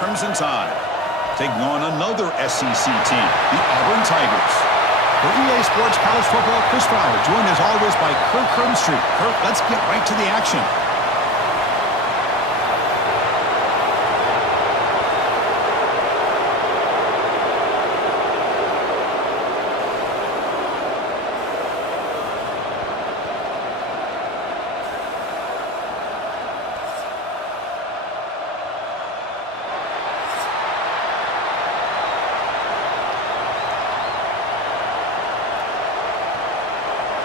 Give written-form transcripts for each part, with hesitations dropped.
Crimson Tide, taking on another SEC team, the Auburn Tigers. For EA Sports College Football, Chris Fowler, joined as always by Kirk Herbstreit. Kirk, let's get right to the action.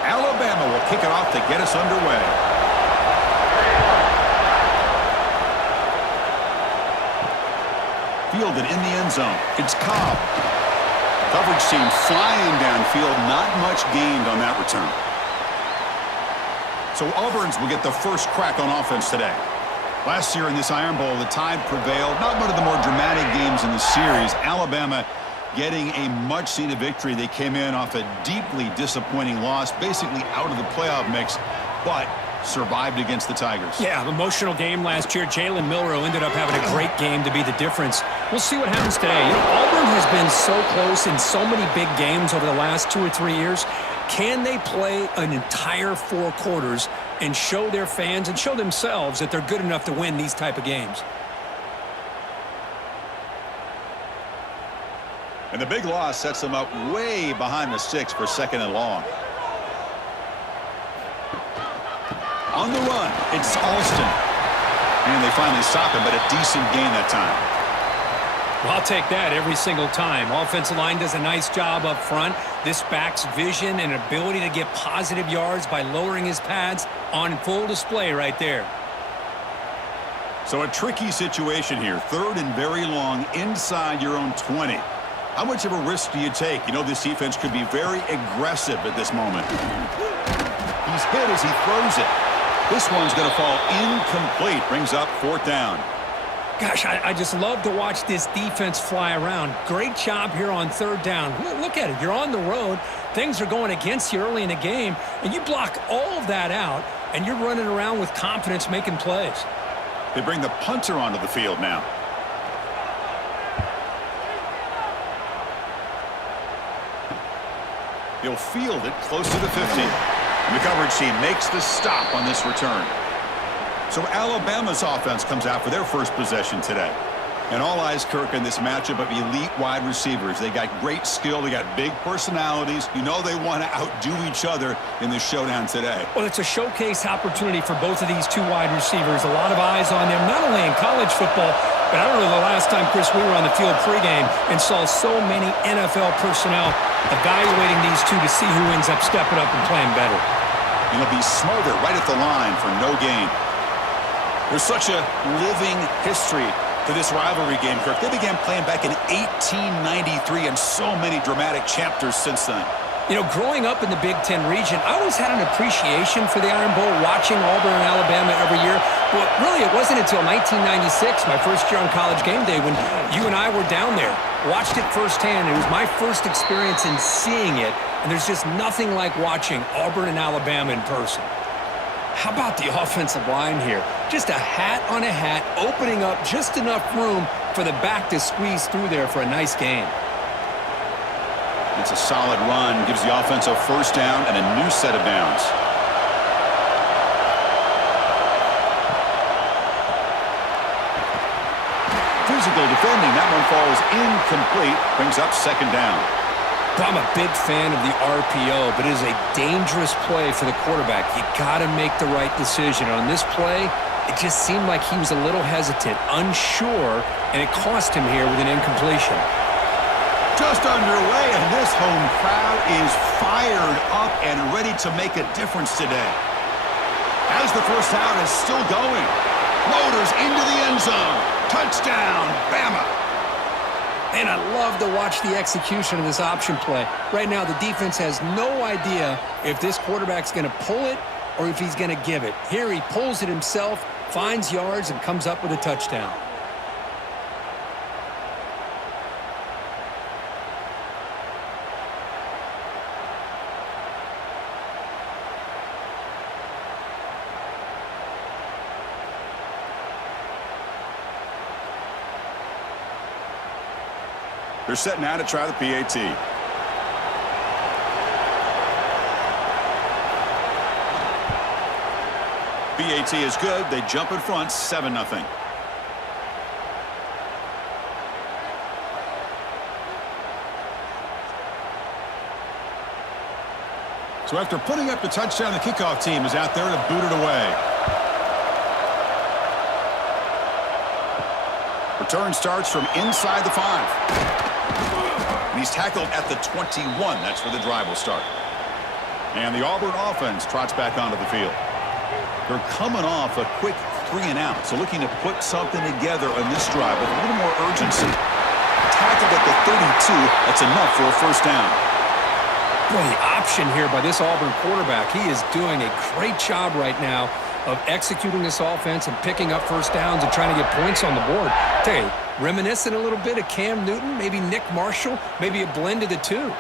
Alabama will kick it off to get us underway. Fielded in the end zone. It's Cobb. Coverage team flying downfield. Not much gained on that return. So Auburn's will get the first crack on offense today. Last year in this Iron Bowl, the Tide prevailed. Not one of the more dramatic games in the series. Alabama getting a much-needed victory. They came in off a deeply disappointing loss, basically out of the playoff mix, but survived against the Tigers. Yeah, emotional game last year. Jalen Milroe ended up having a great game to be the difference. We'll see what happens today. You know, Auburn has been so close in so many big games over the last 2 or 3 years. Can they play an entire 4 quarters and show their fans and show themselves that they're good enough to win these type of games? And the big loss sets them up way behind the sticks for second and long. On the run, it's Alston. And they finally stop him, but a decent gain that time. Well, I'll take that every single time. Offensive line does a nice job up front. This back's vision and ability to get positive yards by lowering his pads on full display right there. So a tricky situation here. 3rd and very long inside your own 20. How much of a risk do you take? You know, this defense could be very aggressive at this moment. He's hit as he throws it. This one's going to fall incomplete. Brings up 4th down. Gosh, I just love to watch this defense fly around. Great job here on 3rd down. Look at it. You're on the road. Things are going against you early in the game, and you block all of that out, and you're running around with confidence making plays. They bring the punter onto the field now. He'll field it close to the 50. And the coverage team makes the stop on this return. So Alabama's offense comes out for their first possession today. And all eyes, Kirk, in this matchup of elite wide receivers. They got great skill. They got big personalities. You know they want to outdo each other in this showdown today. Well, it's a showcase opportunity for both of these 2 wide receivers. A lot of eyes on them, not only in college football, but I don't know the last time, Chris, we were on the field pregame and saw so many NFL personnel evaluating these 2 to see who ends up stepping up and playing better. And he'll be smothered right at the line for no gain. There's such a living history to this rivalry game, Kirk. They began playing back in 1893 and so many dramatic chapters since then. You know, growing up in the Big Ten region, I always had an appreciation for the Iron Bowl, watching Auburn and Alabama every year. Well, really, it wasn't until 1996, my first year on College Game Day, when you and I were down there. Watched it firsthand. It was my first experience in seeing it, and there's just nothing like watching Auburn and Alabama in person. How about the offensive line here? Just a hat on a hat, opening up just enough room for the back to squeeze through there for a nice gain. It's a solid run, gives the offense a 1st down and a new set of downs. Physical defending, that one falls incomplete, brings up 2nd down. I'm a big fan of the RPO, but it is a dangerous play for the quarterback. You got to make the right decision. On this play, it just seemed like he was a little hesitant, unsure, and it cost him here with an incompletion. Just underway, and this home crowd is fired up and ready to make a difference today. As the first down is still going. Motors into the end zone. Touchdown, Bama. And I love to watch the execution of this option play. Right now, the defense has no idea if this quarterback's going to pull it or if he's going to give it. Here he pulls it himself, finds yards, and comes up with a touchdown. They're set now to try the PAT. PAT is good. They jump in front, 7-0. So after putting up the touchdown, the kickoff team is out there to boot it away. Return starts from inside the 5. And he's tackled at the 21. That's where the drive will start. And the Auburn offense trots back onto the field. They're coming off a quick 3-and-out, so looking to put something together on this drive with a little more urgency. Tackled at the 32. That's enough for a first down. Boy, the option here by this Auburn quarterback, he is doing a great job right now of executing this offense and picking up first downs and trying to get points on the board. Tell you, reminiscent a little bit of Cam Newton, maybe Nick Marshall, maybe a blend of the two.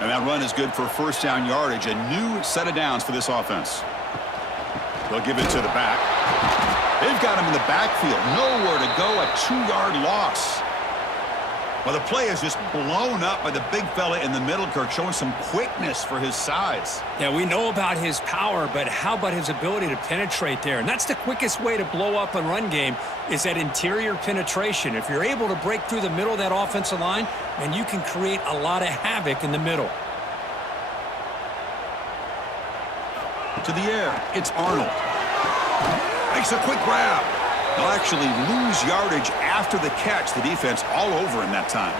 And that run is good for first down yardage, a new set of downs for this offense. They'll give it to the back. They've got him in the backfield. Nowhere to go, a 2-yard loss. Well, the play is just blown up by the big fella in the middle, Kirk, showing some quickness for his size. Yeah, we know about his power, but how about his ability to penetrate there? And that's the quickest way to blow up a run game is that interior penetration. If you're able to break through the middle of that offensive line, then you can create a lot of havoc in the middle. To the air, it's Arnold. Makes a quick grab. They'll actually lose yardage after the catch. The defense all over him that time.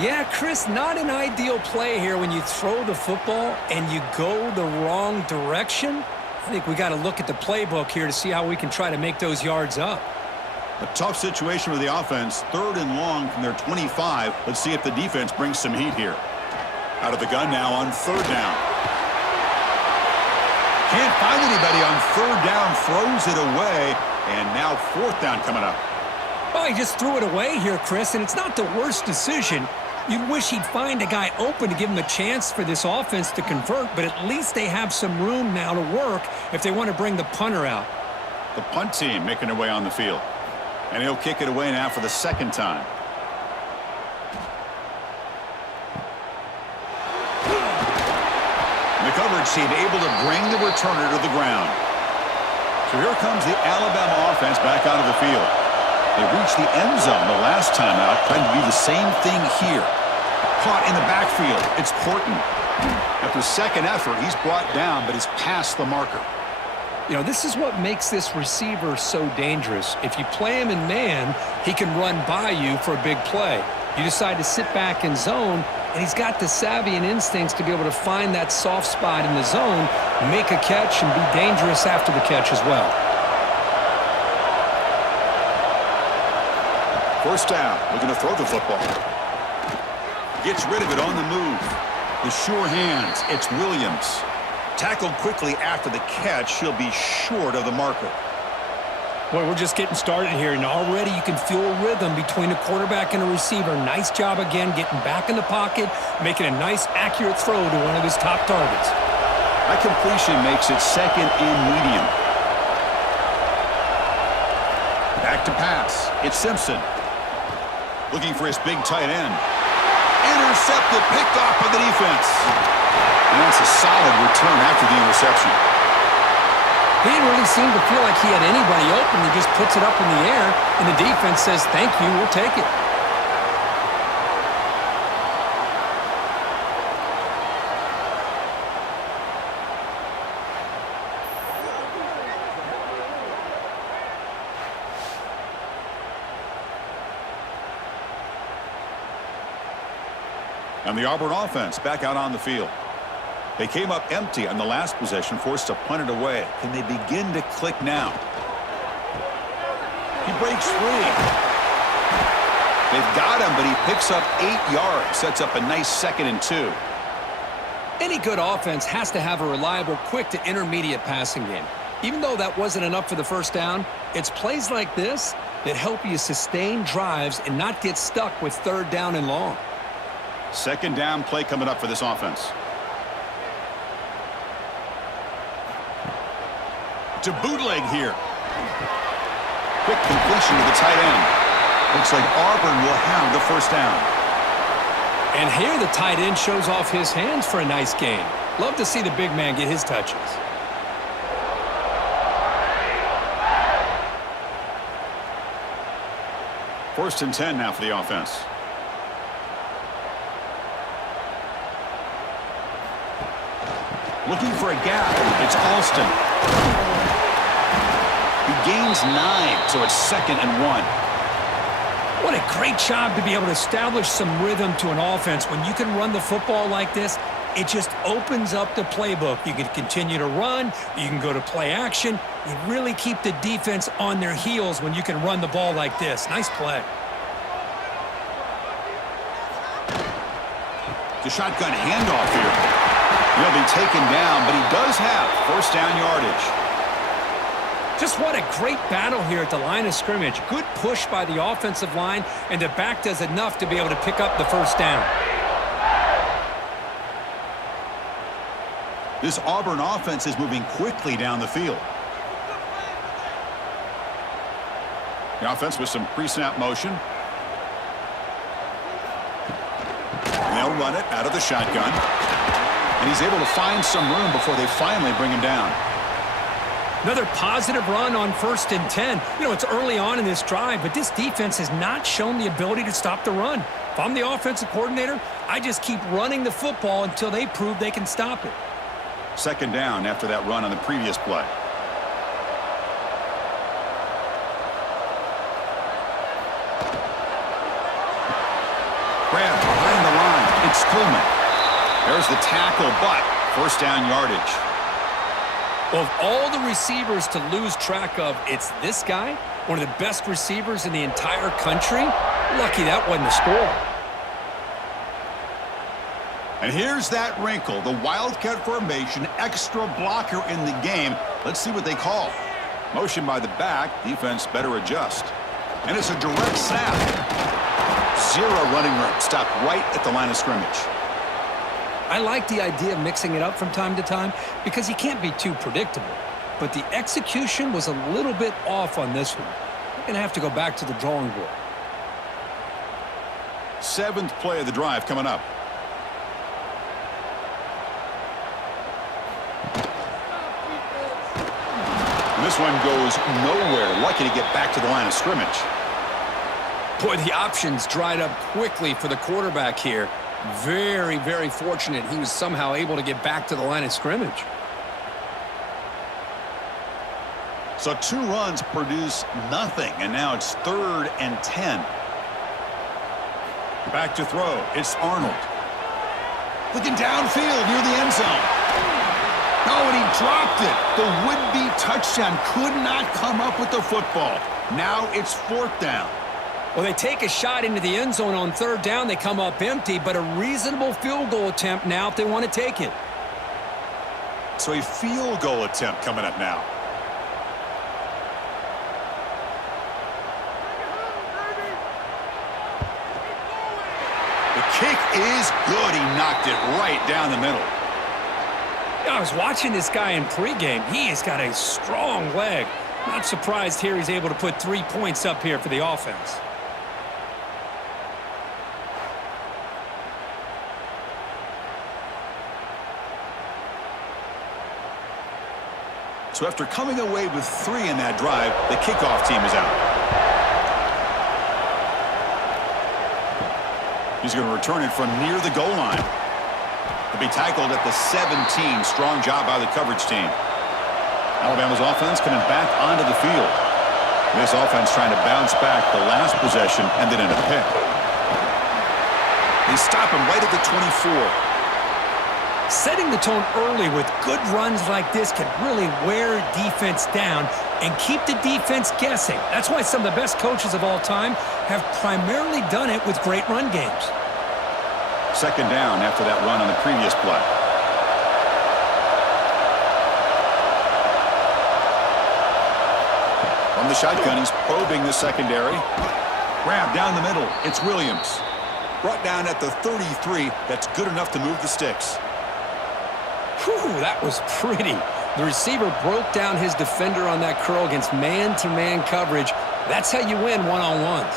Yeah, Chris, not an ideal play here when you throw the football and you go the wrong direction. I think we got to look at the playbook here to see how we can try to make those yards up. A tough situation for the offense. 3rd and long from their 25. Let's see if the defense brings some heat here. Out of the gun now on 3rd down. Can't find anybody on 3rd down. Throws it away. And now 4th down coming up. Well, he just threw it away here, Chris, and it's not the worst decision. You'd wish he'd find a guy open to give him a chance for this offense to convert, but at least they have some room now to work if they want to bring the punter out. The punt team making their way on the field. And he'll kick it away now for the 2nd time. The coverage team able to bring the returner to the ground. So here comes the Alabama offense back onto the field. They reached the end zone the last time out, trying to do the same thing here. Caught in the backfield. It's Horton. After second effort, he's brought down, but he's past the marker. You know, this is what makes this receiver so dangerous. If you play him in man, he can run by you for a big play. You decide to sit back in zone, and he's got the savvy and instincts to be able to find that soft spot in the zone, make a catch, and be dangerous after the catch as well. First down, looking to throw the football. Gets rid of it on the move. The sure hands, it's Williams. Tackled quickly after the catch. She'll be short of the marker. Boy, we're just getting started here, and already you can feel a rhythm between a quarterback and a receiver. Nice job again getting back in the pocket, making a nice, accurate throw to one of his top targets. That completion makes it 2nd and medium. Back to pass. It's Simpson. Looking for his big tight end. Intercepted, picked off by the defense. And that's a solid return after the interception. He didn't really seem to feel like he had anybody open. He just puts it up in the air, and the defense says, thank you, we'll take it. And the Auburn offense back out on the field. They came up empty on the last possession, forced to punt it away. Can they begin to click now? He breaks free. They've got him, but he picks up 8 yards. Sets up a nice 2nd and 2. Any good offense has to have a reliable, quick to intermediate passing game. Even though that wasn't enough for the first down, it's plays like this that help you sustain drives and not get stuck with 3rd down and long. 2nd down play coming up for this offense. To bootleg here. Quick completion to the tight end. Looks like Auburn will have the first down. And here the tight end shows off his hands for a nice gain. Love to see the big man get his touches. First and 10 now for the offense. Looking for a gap. It's Alston. He gains 9, so it's 2nd and 1. What a great job to be able to establish some rhythm to an offense. When you can run the football like this, it just opens up the playbook. You can continue to run. You can go to play action. You really keep the defense on their heels when you can run the ball like this. Nice play. The shotgun handoff here. He'll be taken down, but he does have first down yardage. Just what a great battle here at the line of scrimmage. Good push by the offensive line, and the back does enough to be able to pick up the first down. This Auburn offense is moving quickly down the field. The offense with some pre-snap motion. And they'll run it out of the shotgun. And he's able to find some room before they finally bring him down. Another positive run on 1st and 10. You know, it's early on in this drive, but this defense has not shown the ability to stop the run. If I'm the offensive coordinator, I just keep running the football until they prove they can stop it. 2nd down after that run on the previous play. Grab behind the line. It's Coleman. There's the tackle, but first down yardage. Well, of all the receivers to lose track of, it's this guy, one of the best receivers in the entire country. Lucky that wasn't a score. And here's that wrinkle, the Wildcat formation, extra blocker in the game. Let's see what they call. Motion by the back, defense better adjust. And it's a direct snap. 0 running room, stopped right at the line of scrimmage. I like the idea of mixing it up from time to time because you can't be too predictable. But the execution was a little bit off on this one. We're going to have to go back to the drawing board. 7th play of the drive coming up. And this one goes nowhere. Lucky to get back to the line of scrimmage. Boy, the options dried up quickly for the quarterback here. Very, very fortunate he was somehow able to get back to the line of scrimmage. So 2 runs produce nothing, and now it's 3rd and 10. Back to throw. It's Arnold. Looking downfield near the end zone. Oh, and he dropped it. The would-be touchdown could not come up with the football. Now it's 4th down. Well, they take a shot into the end zone on 3rd down. They come up empty, but a reasonable field goal attempt now if they want to take it. So a field goal attempt coming up now. The kick is good. He knocked it right down the middle. I was watching this guy in pregame. He has got a strong leg. Not surprised here he's able to put 3 points up here for the offense. So after coming away with 3 in that drive, the kickoff team is out. He's going to return it from near the goal line. He'll be tackled at the 17. Strong job by the coverage team. Alabama's offense coming back onto the field. This offense trying to bounce back the last possession and then in a pick. They stop him right at the 24. Setting the tone early with good runs like this can really wear defense down and keep the defense guessing. That's why some of the best coaches of all time have primarily done it with great run games. 2nd down after that run on the previous play. From the shotgun, he's probing the secondary. Grab down the middle. It's Williams. Brought down at the 33. That's good enough to move the sticks. Whew, that was pretty. The receiver broke down his defender on that curl against man-to-man coverage. That's how you win one-on-ones.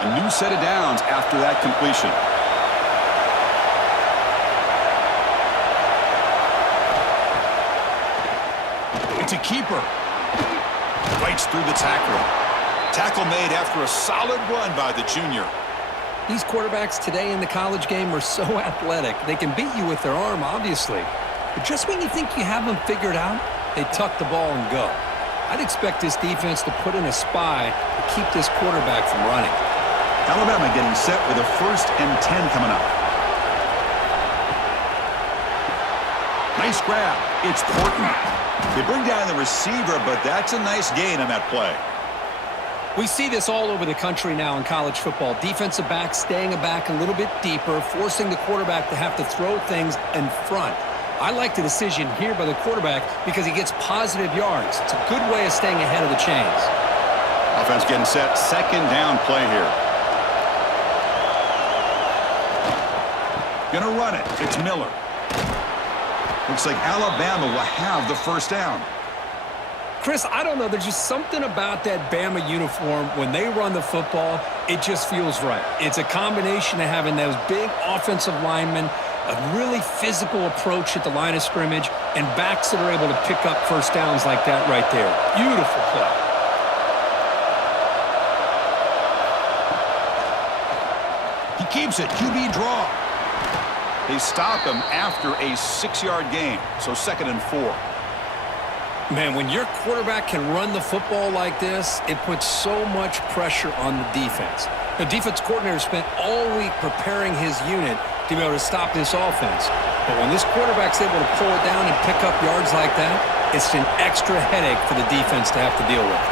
A new set of downs after that completion. It's a keeper. Fights through the tackle. Tackle made after a solid run by the junior. These quarterbacks today in the college game are so athletic. They can beat you with their arm, obviously. But just when you think you have them figured out, they tuck the ball and go. I'd expect this defense to put in a spy to keep this quarterback from running. Alabama getting set with a 1st and 10 coming up. Nice grab. It's Porton. They bring down the receiver, but that's a nice gain on that play. We see this all over the country now in college football. Defensive backs staying back a little bit deeper, forcing the quarterback to have to throw things in front. I like the decision here by the quarterback because he gets positive yards. It's a good way of staying ahead of the chains. Offense getting set. 2nd down play here. Gonna run it. It's Miller. Looks like Alabama will have the 1st down. Chris, I don't know. There's just something about that Bama uniform. When they run the football, it just feels right. It's a combination of having those big offensive linemen, a really physical approach at the line of scrimmage, and backs that are able to pick up 1st downs like that right there. Beautiful play. He keeps it. QB draw. They stop him after a 6-yard gain, so 2nd and 4. Man, when your quarterback can run the football like this, it puts so much pressure on the defense. The defense coordinator spent all week preparing his unit to be able to stop this offense. But when this quarterback's able to pull it down and pick up yards like that, it's an extra headache for the defense to have to deal with.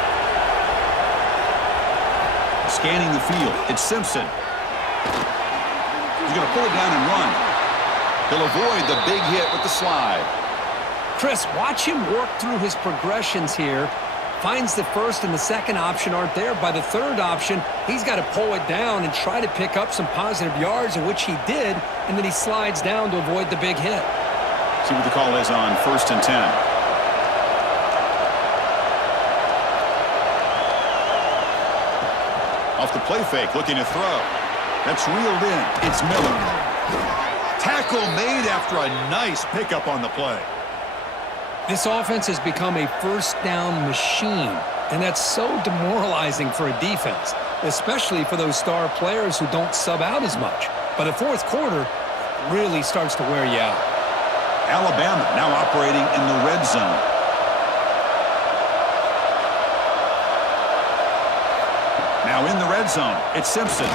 Scanning the field. It's Simpson. He's going to pull it down and run. He'll avoid the big hit with the slide. Chris, watch him work through his progressions here. Finds the 1st and the 2nd option aren't there. By the 3rd option, he's got to pull it down and try to pick up some positive yards, in which he did, and then he slides down to avoid the big hit. See what the call is on 1st and 10. Off the play fake, looking to throw. That's reeled in. It's Miller. Tackle made after a nice pickup on the play. This offense has become a 1st down machine, and that's so demoralizing for a defense, especially for those star players who don't sub out as much. By the 4th quarter, it really starts to wear you out. Alabama now operating in the red zone. Now in the red zone, it's Simpson.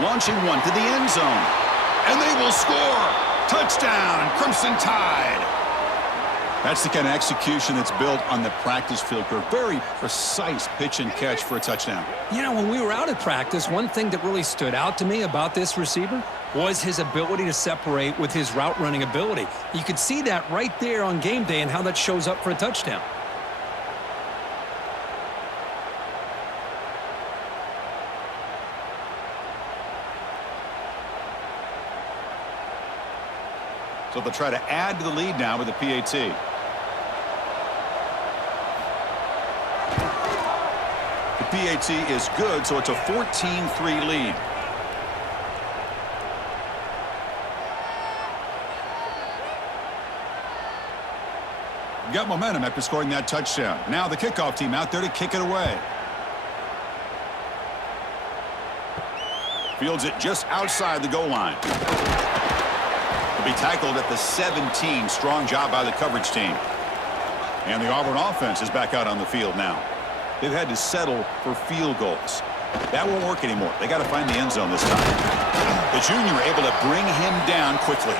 Launching one to the end zone. And they will score. Touchdown, Crimson Tide. That's the kind of execution that's built on the practice field. A very precise pitch and catch for a touchdown. You know, when we were out at practice, one thing that really stood out to me about this receiver was his ability to separate with his route running ability. You could see that right there on game day and how that shows up for a touchdown. So they'll try to add to the lead now with the PAT. The PAT is good, so it's a 14-3 lead. Got momentum after scoring that touchdown. Now the kickoff team out there to kick it away. Fields it just outside the goal line. Be tackled at the 17. Strong job by the coverage team. And the Auburn offense is back out on the field now. They've had to settle for field goals. That won't work anymore. They got to find the end zone this time. The junior able to bring him down quickly.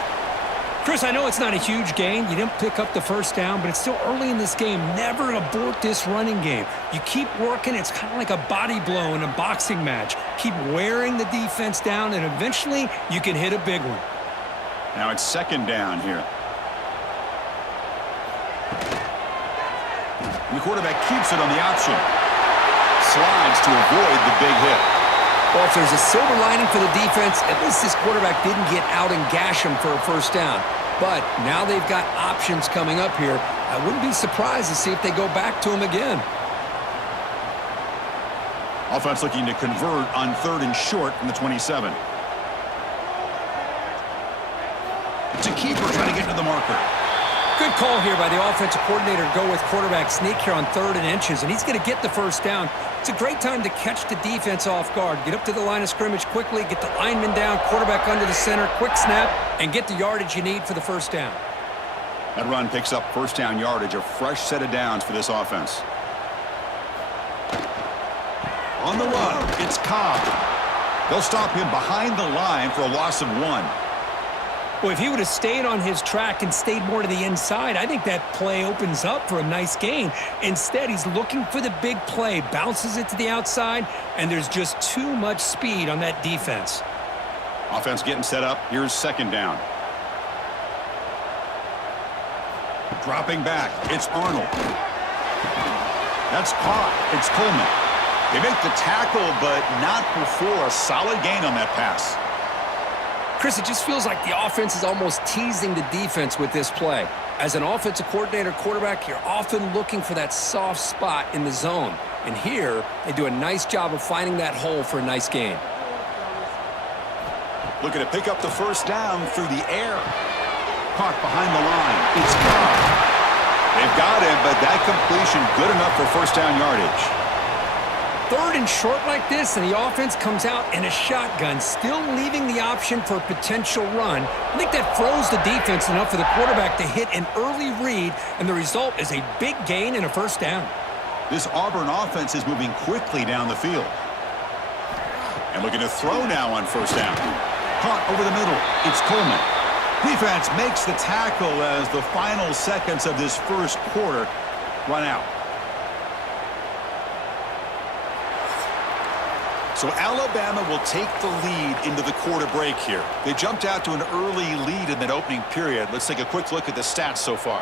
Chris, I know it's not a huge gain. You didn't pick up the 1st down, but it's still early in this game. Never abort this running game. You keep working. It's kind of like a body blow in a boxing match. Keep wearing the defense down, and eventually you can hit a big one. Now it's 2nd down here. And the quarterback keeps it on the option. Slides to avoid the big hit. Well, if there's a silver lining for the defense, at least this quarterback didn't get out and gash him for a 1st down. But now they've got options coming up here. I wouldn't be surprised to see if they go back to him again. Offense looking to convert on 3rd and short from the 27. It's a keeper trying to get to the marker. Good call here by the offensive coordinator to go with quarterback sneak here on 3rd and inches, and he's going to get the first down. It's a great time to catch the defense off guard. Get up to the line of scrimmage quickly, get the lineman down, quarterback under the center, quick snap, and get the yardage you need for the first down. That run picks up first down yardage, a fresh set of downs for this offense. On the run, it's Cobb. They'll stop him behind the line for a loss of 1. Well, if he would have stayed on his track and stayed more to the inside, I think that play opens up for a nice gain. Instead, he's looking for the big play, bounces it to the outside, and there's just too much speed on that defense. Offense getting set up. Here's 2nd down. Dropping back. It's Arnold. That's caught. It's Coleman. They make the tackle, but not before a solid gain on that pass. Chris, it just feels like the offense is almost teasing the defense with this play. As an offensive coordinator quarterback, you're often looking for that soft spot in the zone. And here, they do a nice job of finding that hole for a nice gain. Looking to pick up the first down through the air. Caught behind the line. It's Cobb. They've got him, but that completion good enough for first down yardage. 3rd and short like this, and the offense comes out in a shotgun, still leaving the option for a potential run. I think that froze the defense enough for the quarterback to hit an early read, and the result is a big gain and a first down. This Auburn offense is moving quickly down the field. And looking to throw now on first down. Caught over the middle. It's Coleman. Defense makes the tackle as the final seconds of this first quarter run out. So Alabama will take the lead into the quarter break here. They jumped out to an early lead in that opening period. Let's take a quick look at the stats so far.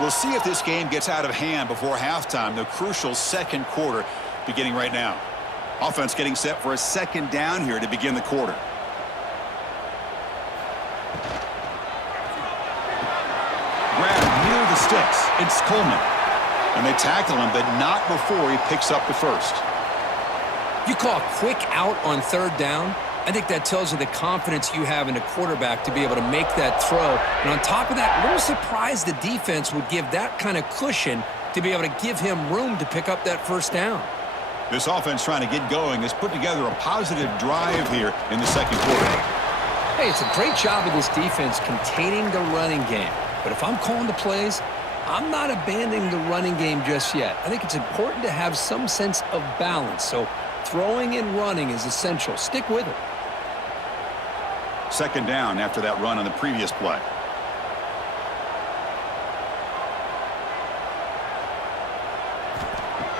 We'll see if this game gets out of hand before halftime, the crucial 2nd quarter beginning right now. Offense getting set for a 2nd down here to begin the quarter. Near the sticks, it's Coleman. And they tackle him, but not before he picks up the first. You call a quick out on 3rd down? I think that tells you the confidence you have in a quarterback to be able to make that throw. And on top of that, a little surprised the defense would give that kind of cushion to be able to give him room to pick up that first down. This offense trying to get going has put together a positive drive here in the 2nd quarter. Hey, it's a great job of this defense containing the running game. But if I'm calling the plays, I'm not abandoning the running game just yet. I think it's important to have some sense of balance. So throwing and running is essential. Stick with it. 2nd down after that run on the previous play.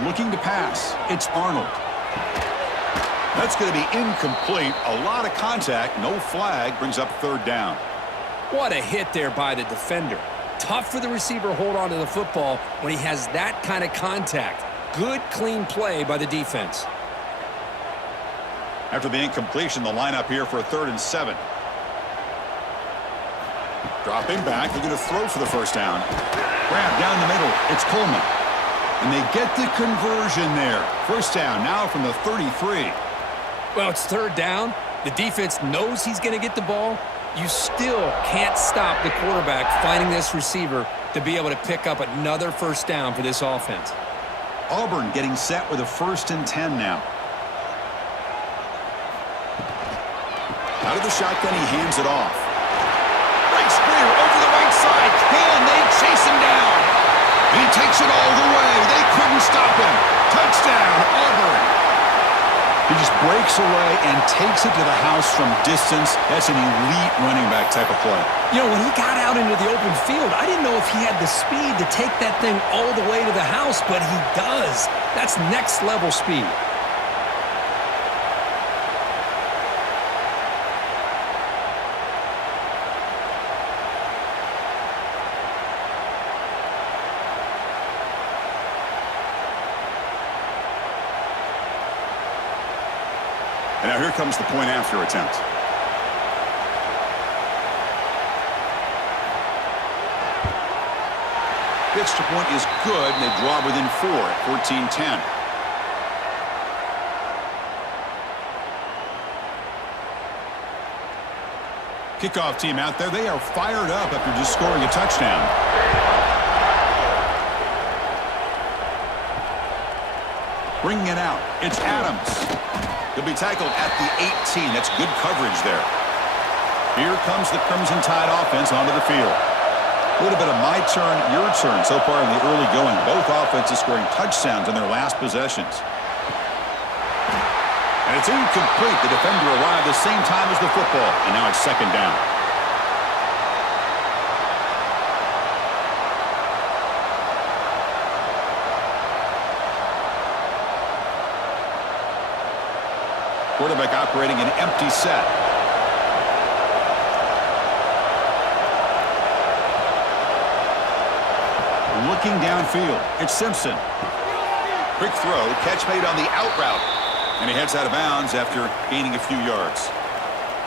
Looking to pass. It's Arnold. That's going to be incomplete. A lot of contact. No flag. Brings up 3rd down. What a hit there by the defender. Tough for the receiver to hold on to the football when he has that kind of contact. Good, clean play by the defense. After the incompletion, the lineup here for a 3rd and 7. Dropping back, looking to throw for the first down. Grab down the middle. It's Coleman. And they get the conversion there. First down now from the 33. Well, it's 3rd down. The defense knows he's going to get the ball. You still can't stop the quarterback finding this receiver to be able to pick up another first down for this offense. Auburn getting set with a 1st and 10 now. Out of the shotgun, he hands it off. Right spear over the right side. Can they chase him down? And he takes it all the way. They couldn't stop him. Touchdown, Auburn. He just breaks away and takes it to the house from distance. That's an elite running back type of play. You know, when he got out into the open field, I didn't know if he had the speed to take that thing all the way to the house, but he does. That's next level speed. And now here comes the point after attempt. extra point is good, and they draw within 4 at 14-10. Kickoff team out there. They are fired up after just scoring a touchdown. Bringing it out. It's Adams. He'll be tackled at the 18. That's good coverage there. Here comes the Crimson Tide offense onto the field. A little bit of my turn, your turn so far in the early going. Both offenses scoring touchdowns in their last possessions. And it's incomplete. The defender arrived the same time as the football. And now it's second down. Quarterback operating an empty set. Looking downfield. It's Simpson. Quick throw. Catch made on the out route. And he heads out of bounds after gaining a few yards.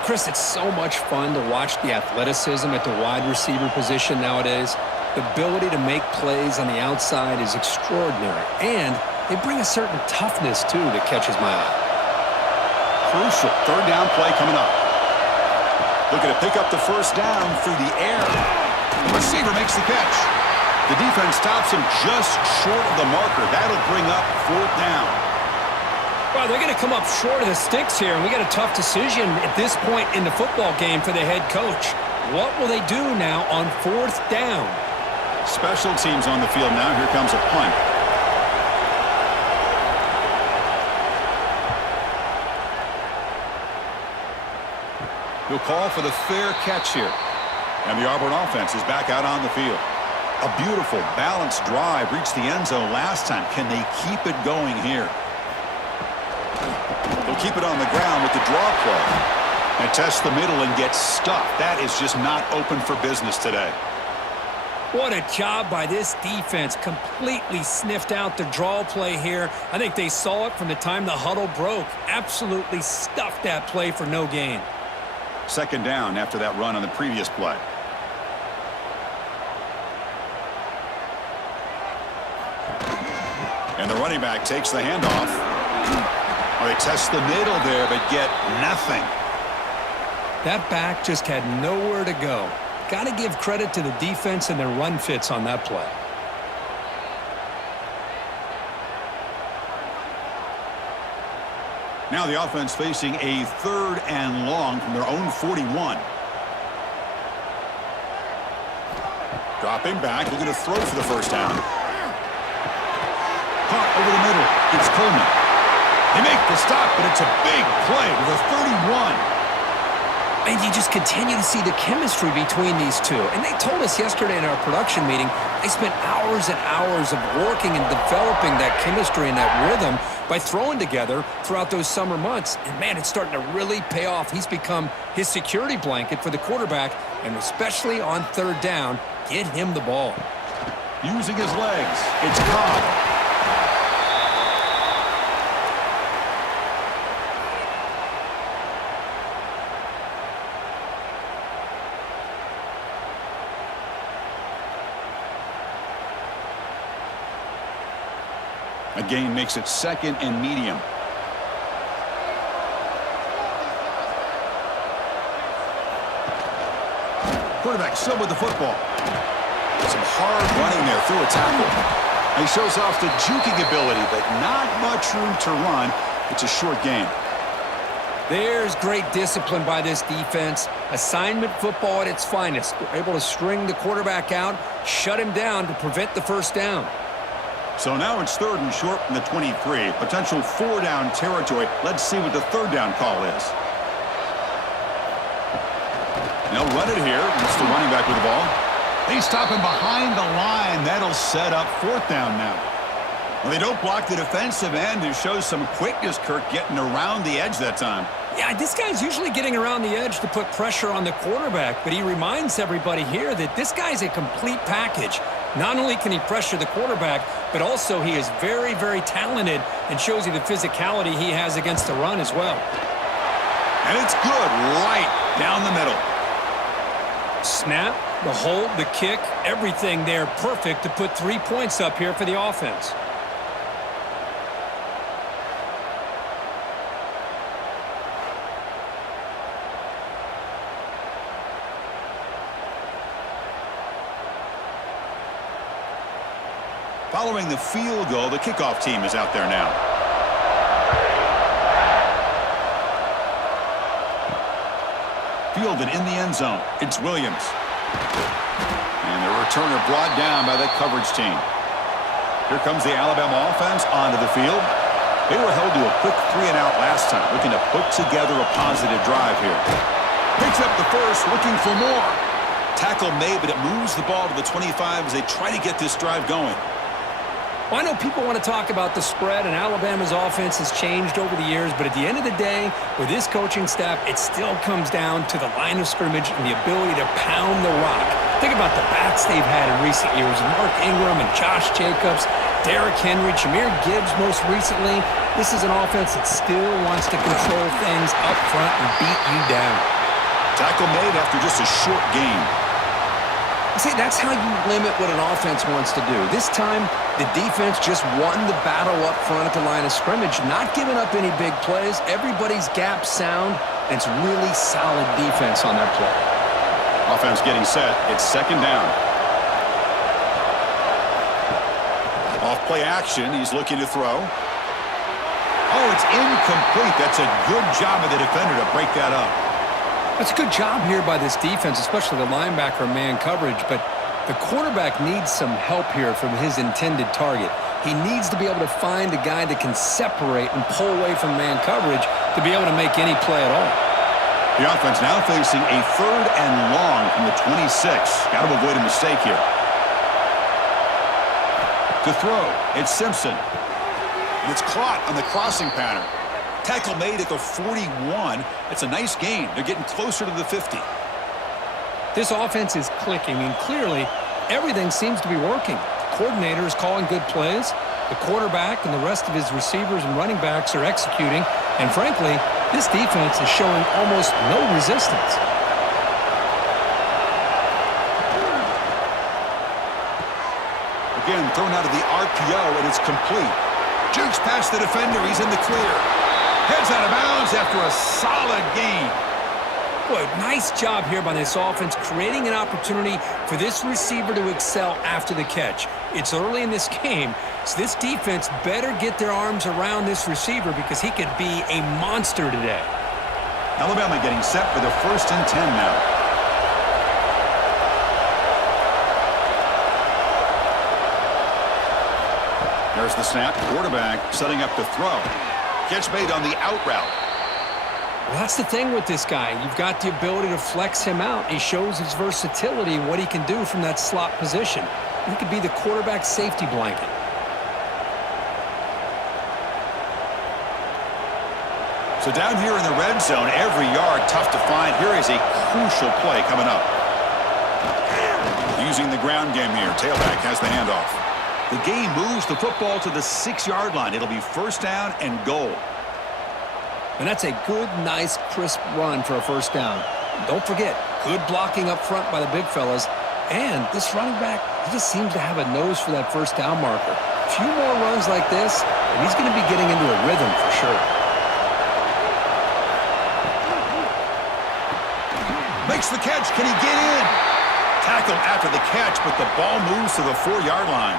Chris, it's so much fun to watch the athleticism at the wide receiver position nowadays. The ability to make plays on the outside is extraordinary. And they bring a certain toughness, too, that catches my eye. Crucial third down play coming up. Looking to pick up the first down through the air. The receiver makes the catch. The defense stops him just short of the marker. That'll bring up fourth down. Well, they're going to come up short of the sticks here, and we got a tough decision at this point in the football game for the head coach. What will they do now on fourth down? Special teams on the field now. Here comes a punt. He'll call for the fair catch here. And the Auburn offense is back out on the field. A beautiful, balanced drive reached the end zone last time. Can they keep it going here? They'll keep it on the ground with the draw play. And test the middle and get stuffed. That is just not open for business today. What a job by this defense. Completely sniffed out the draw play here. I think they saw it from the time the huddle broke. Absolutely stuffed that play for no gain. Second down after that run on the previous play. And the running back takes the handoff. Oh, they test the middle there, but get nothing. That back just had nowhere to go. Got to give credit to the defense and their run fits on that play. Now the offense facing a third and long from their own 41. Dropping back, looking to throw for the first down. Caught over the middle. It's Coleman. They make the stop, but it's a big play with a 31. And you just continue to see the chemistry between these two. And they told us yesterday in our production meeting, they spent hours and hours of working and developing that chemistry and that rhythm by throwing together throughout those summer months. And, man, it's starting to really pay off. He's become his security blanket for the quarterback, and especially on third down, get him the ball. Using his legs, it's Cobb. A gain makes it second and medium. Quarterback still with the football. Some hard running there through a tackle. He shows off the juking ability, but not much room to run. It's a short gain. There's great discipline by this defense. Assignment football at its finest. They're able to string the quarterback out, shut him down to prevent the first down. So now it's third and short from the 23. Potential four-down territory. Let's see what the third down call is. They'll run it here. It's the running back with the ball. They stop him behind the line. That'll set up fourth down now. Well, they don't block the defensive end. It shows some quickness, Kirk, getting around the edge that time. Yeah, this guy's usually getting around the edge to put pressure on the quarterback, but he reminds everybody here that this guy's a complete package. Not only can he pressure the quarterback, but also he is very, very talented and shows you the physicality he has against the run as well. And it's good right down the middle. Snap, The hold, the kick, everything there perfect to put 3 points up here for the offense. Following the field goal, the kickoff team is out there now. Fielded in the end zone. It's Williams. And the returner brought down by the coverage team. Here comes the Alabama offense onto the field. They were held to a quick 3-and-out last time, looking to put together a positive drive here. Picks up the first, looking for more. Tackle made, but it moves the ball to the 25 as they try to get this drive going. Well, I know people want to talk about the spread, and Alabama's offense has changed over the years, but at the end of the day, with this coaching staff, it still comes down to the line of scrimmage and the ability to pound the rock. Think about the bats they've had in recent years. Mark Ingram and Josh Jacobs, Derrick Henry, Jahmyr Gibbs most recently. This is an offense that still wants to control things up front and beat you down. Tackle made after just a short gain. See, that's how you limit what an offense wants to do. This time, the defense just won the battle up front at the line of scrimmage, not giving up any big plays. Everybody's gap sound, and it's really solid defense on that play. Offense getting set. It's second down. Off play action. He's looking to throw. Oh, it's incomplete. That's a good job of the defender to break that up. That's a good job here by this defense, especially the linebacker man coverage, but the quarterback needs some help here from his intended target. He needs to be able to find a guy that can separate and pull away from man coverage to be able to make any play at all. The offense now facing a 3rd and long from the 26. Got to avoid a mistake here. To throw, it's Simpson. And it's caught on the crossing pattern. Tackle made at the 41. It's a nice gain. They're getting closer to the 50. This offense is clicking, and clearly everything seems to be working. The coordinator is calling good plays. The quarterback and the rest of his receivers and running backs are executing. And frankly, this defense is showing almost no resistance. Again, thrown out of the RPO, and it's complete. Jukes past the defender. He's in the clear. Heads out of bounds after a solid gain. Boy, nice job here by this offense, creating an opportunity for this receiver to excel after the catch. It's early in this game, so this defense better get their arms around this receiver because he could be a monster today. Alabama getting set for the 1st and 10 now. There's the snap. Quarterback setting up to throw. Catch made on the out route. Well, that's the thing with this guy. You've got the ability to flex him out. He shows his versatility and what he can do from that slot position. He could be the quarterback safety blanket. So down here in the red zone, every yard tough to find. Here is a crucial play coming up. Using the ground game here. Tailback has the handoff. The game moves the football to the 6-yard line. It'll be 1st down and goal. And that's a good, nice, crisp run for a 1st down. Don't forget, good blocking up front by the big fellas. And this running back, he just seems to have a nose for that 1st down marker. A few more runs like this, and he's going to be getting into a rhythm for sure. Makes the catch. Can he get in? Tackled after the catch, but the ball moves to the 4-yard line.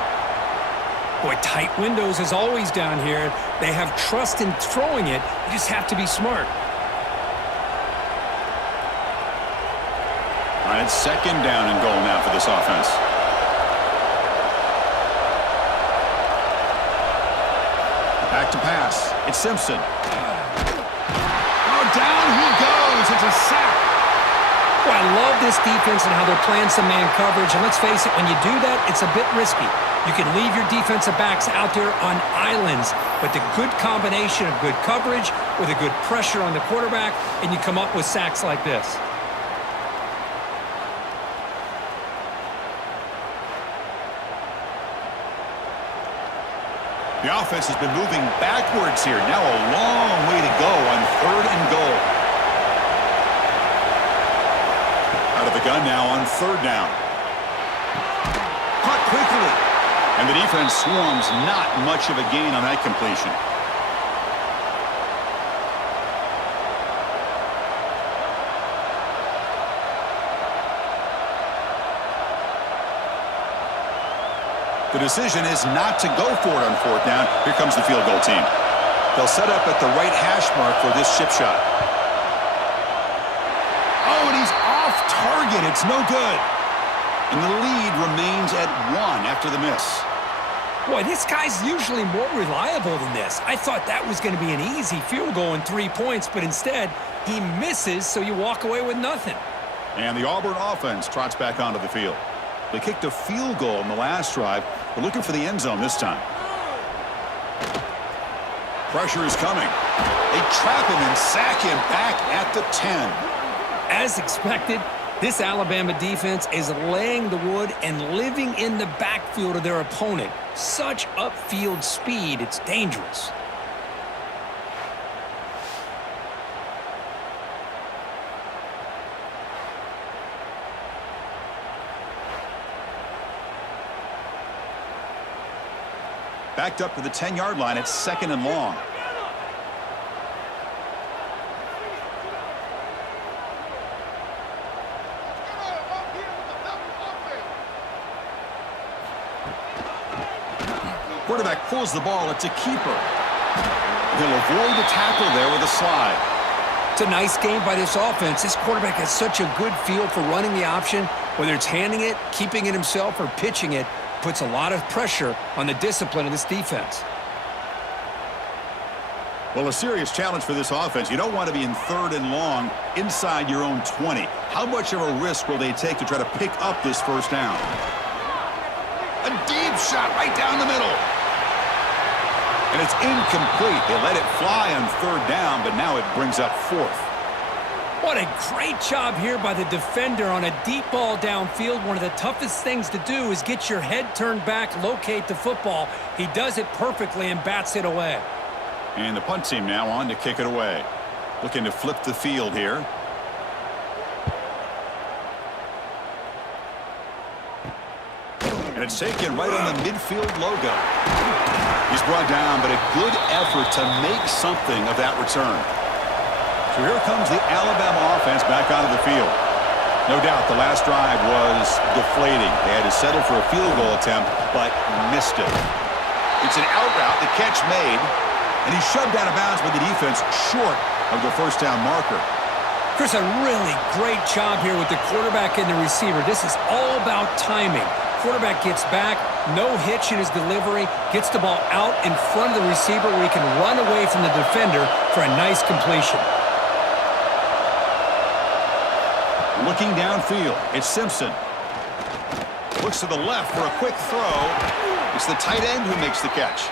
Boy, tight windows as always down here. They have trust in throwing it. You just have to be smart. All right, it's 2nd down and goal now for this offense. Back to pass. It's Simpson. Oh, down he goes. It's a sack. Well, I love this defense and how they're playing some man coverage. And let's face it, when you do that, it's a bit risky. You can leave your defensive backs out there on islands, but the good combination of good coverage with a good pressure on the quarterback, and you come up with sacks like this. The offense has been moving backwards here. Now a long way to go on 3rd and goal. Out of the gun now on 3rd down. Caught quickly. And the defense swarms, not much of a gain on that completion. The decision is not to go for it on fourth down. Here comes the field goal team. They'll set up at the right hash mark for this chip shot. Oh, and he's off target. It's no good. And the lead remains at 1 after the miss. Boy, this guy's usually more reliable than this. I thought that was going to be an easy field goal and 3 points, but instead he misses, so you walk away with nothing. And the Auburn offense trots back onto the field. They kicked a field goal in the last drive. We're looking for the end zone this time. Pressure is coming. They trap him and sack him back at the 10. As expected, this Alabama defense is laying the wood and living in the backfield of their opponent. Such upfield speed, it's dangerous. Backed up to the 10-yard line. It's 2nd and long. Quarterback pulls the ball. It's a keeper. He'll avoid the tackle there with a slide. It's a nice game by this offense. This quarterback has such a good feel for running the option. Whether it's handing it, keeping it himself, or pitching it, puts a lot of pressure on the discipline of this defense. Well, a serious challenge for this offense. You don't want to be in 3rd and long inside your own 20. How much of a risk will they take to try to pick up this first down? A deep shot right down the middle. And it's incomplete. They let it fly on 3rd down, but now it brings up 4th. What a great job here by the defender on a deep ball downfield. One of the toughest things to do is get your head turned back, locate the football. He does it perfectly and bats it away. And the punt team now on to kick it away. Looking to flip the field here. And it's taken right on the midfield logo. He's brought down, but a good effort to make something of that return. So here comes the Alabama offense back onto the field. No doubt the last drive was deflating. They had to settle for a field goal attempt, but missed it. It's an out route, the catch made, and he's shoved out of bounds by the defense short of the first down marker. Chris, a really great job here with the quarterback and the receiver. This is all about timing. Quarterback gets back, no hitch in his delivery, gets the ball out in front of the receiver where he can run away from the defender for a nice completion. Looking downfield, it's Simpson. Looks to the left for a quick throw. It's the tight end who makes the catch.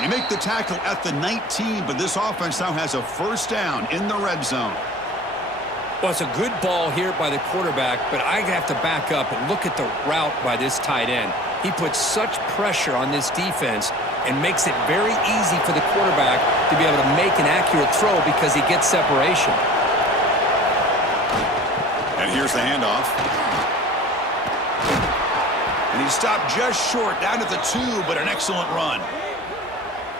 They make the tackle at the 19, but this offense now has a first down in the red zone. Well, it's a good ball here by the quarterback, but I have to back up and look at the route by this tight end. He puts such pressure on this defense and makes it very easy for the quarterback to be able to make an accurate throw because he gets separation. And here's the handoff. And he stopped just short, down at the 2, but an excellent run.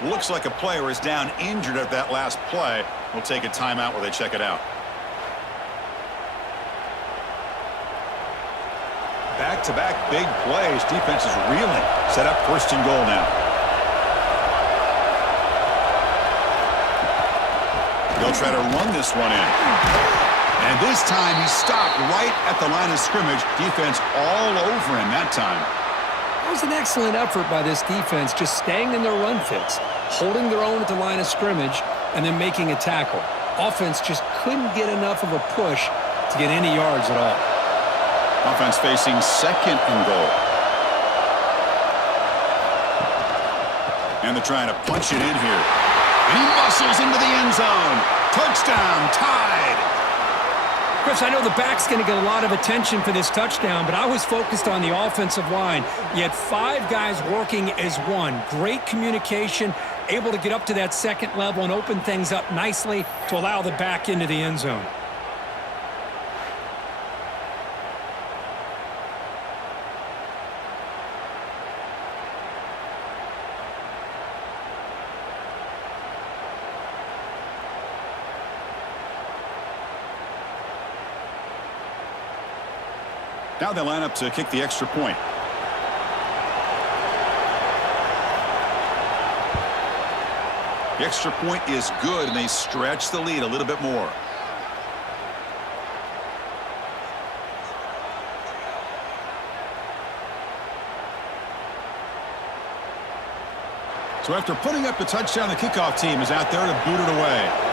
Looks like a player is down injured at that last play. We'll take a timeout while they check it out. Back-to-back big plays. Defense is reeling. Set up 1st and goal now. They'll try to run this one in. And this time he stopped right at the line of scrimmage. Defense all over him that time. It was an excellent effort by this defense, just staying in their run fits, holding their own at the line of scrimmage, and then making a tackle. Offense just couldn't get enough of a push to get any yards at all. Offense facing 2nd and goal. And they're trying to punch it in here. And he muscles into the end zone. Touchdown, tied. Chris, I know the back's going to get a lot of attention for this touchdown, but I was focused on the offensive line. You had 5 guys working as one. Great communication, able to get up to that 2nd level and open things up nicely to allow the back into the end zone. Now they line up to kick the extra point. The extra point is good, and they stretch the lead a little bit more. So after putting up the touchdown, the kickoff team is out there to boot it away.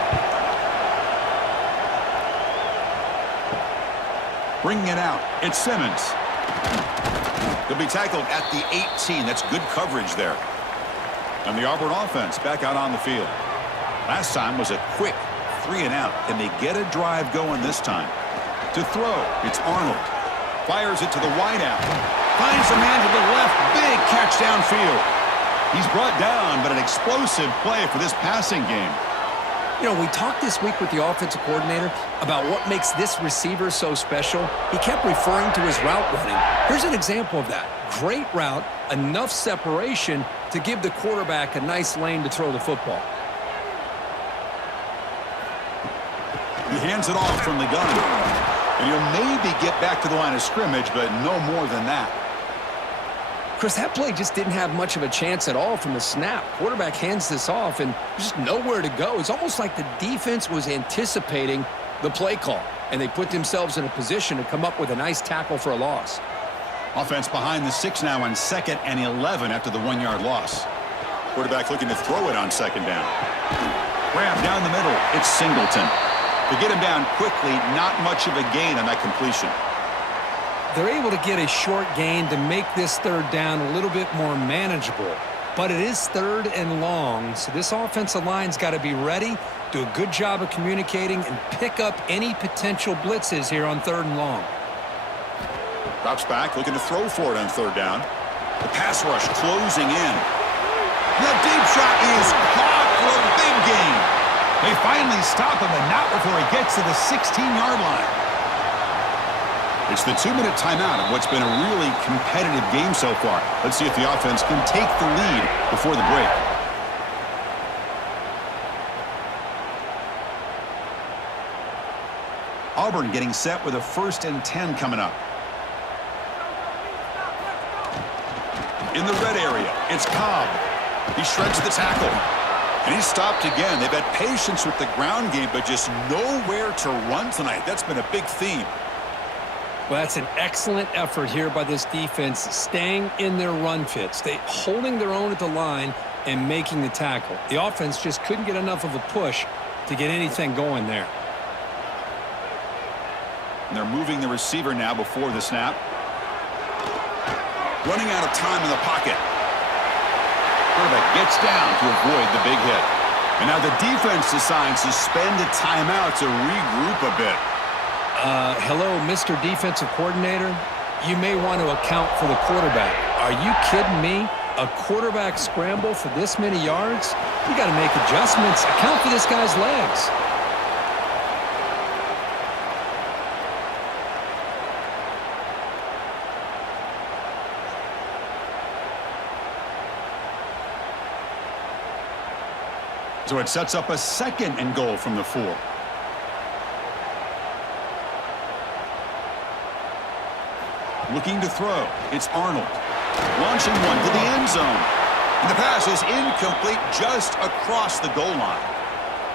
Bringing it out, it's Simmons. He'll be tackled at the 18. That's good coverage there. And the Auburn offense back out on the field. Last time was a quick 3-and-out. Can they get a drive going this time? To throw, it's Arnold. Fires it to the wideout. Finds a man to the left. Big catch downfield. He's brought down, but an explosive play for this passing game. You know, we talked this week with the offensive coordinator about what makes this receiver so special. He kept referring to his route running. Here's an example of that. Great route, enough separation to give the quarterback a nice lane to throw the football. He hands it off from the gun. And he'll maybe get back to the line of scrimmage, but no more than that. Chris, that play just didn't have much of a chance at all from the snap. Quarterback hands this off, and there's just nowhere to go. It's almost like the defense was anticipating the play call, and they put themselves in a position to come up with a nice tackle for a loss. Offense behind the 6 now on 2nd and 11 after the 1-yard loss. Quarterback looking to throw it on 2nd down. Grab down the middle. It's Singleton. To get him down quickly, not much of a gain on that completion. They're able to get a short gain to make this 3rd down a little bit more manageable. But it is 3rd and long, so this offensive line's got to be ready, do a good job of communicating, and pick up any potential blitzes here on 3rd and long. Drops back, looking to throw for it on 3rd down. The pass rush closing in. The deep shot is caught for a big gain. They finally stop him, and not before he gets to the 16-yard line. It's the 2-minute timeout of what's been a really competitive game so far. Let's see if the offense can take the lead before the break. Auburn getting set with a 1st and 10 coming up. In the red area, it's Cobb. He shreds the tackle. And he's stopped again. They've had patience with the ground game, but just nowhere to run tonight. That's been a big theme. Well, that's an excellent effort here by this defense, staying in their run fits. They holding their own at the line and making the tackle. The offense just couldn't get enough of a push to get anything going there. And they're moving the receiver now before the snap. Running out of time in the pocket. Quarterback gets down to avoid the big hit. And now the defense decides to spend a timeout to regroup a bit. Hello, Mr. Defensive Coordinator. You may want to account for the quarterback. Are you kidding me? A quarterback scramble for this many yards? You got to make adjustments. Account for this guy's legs. So it sets up a 2nd and goal from the 4. Looking to throw. It's Arnold. Launching one to the end zone. And the pass is incomplete just across the goal line.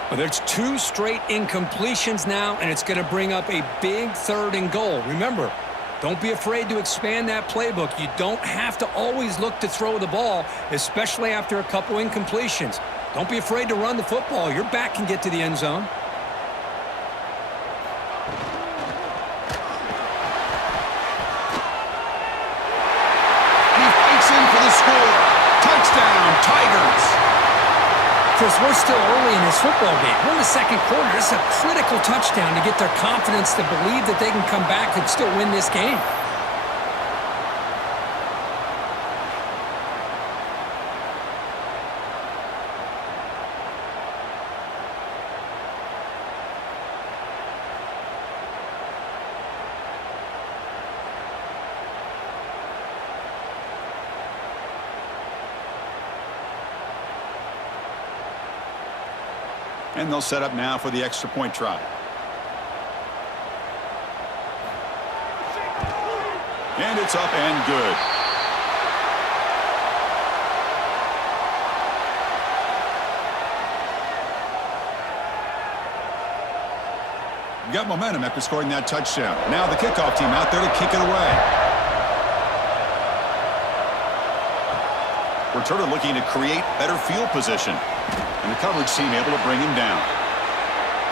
Well, there's 2 straight incompletions now, and it's going to bring up a big 3rd and goal. Remember, don't be afraid to expand that playbook. You don't have to always look to throw the ball, especially after a couple incompletions. Don't be afraid to run the football. Your back can get to the end zone. Chris, we're still early in this football game. We're in the 2nd quarter. This is a critical touchdown to get their confidence to believe that they can come back and still win this game. And they'll set up now for the extra point try. And it's up and good. Got momentum after scoring that touchdown. Now the kickoff team out there to kick it away. Returner looking to create better field position. And the coverage team able to bring him down.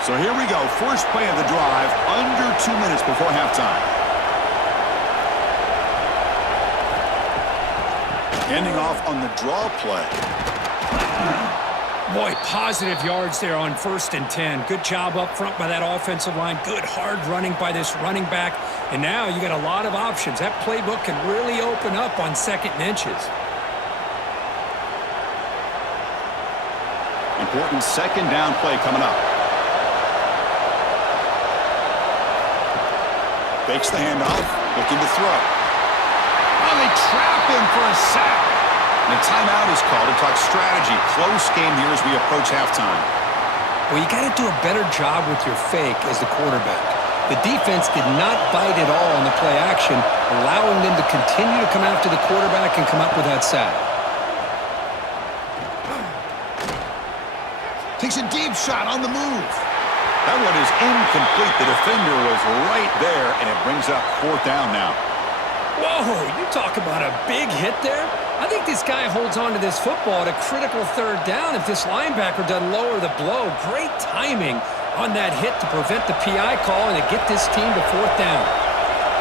So here we go. First play of the drive, under 2 minutes before halftime. Ending off on the draw play. Boy, positive yards there on 1st and 10. Good job up front by that offensive line. Good hard running by this running back. And now you got a lot of options. That playbook can really open up on 2nd and inches. Important 2nd down play coming up. Fakes the handoff, looking to throw. Oh, they trap him for a sack. And a timeout is called to talk strategy. Close game here as we approach halftime. Well, you got to do a better job with your fake as the quarterback. The defense did not bite at all on the play action, allowing them to continue to come after the quarterback and come up with that sack. Takes a deep shot on the move. That one is incomplete. The defender was right there, and it brings up 4th down now. Whoa, you talk about a big hit there. I think this guy holds on to this football at a critical 3rd down if this linebacker doesn't lower the blow. Great timing on that hit to prevent the PI call and to get this team to 4th down.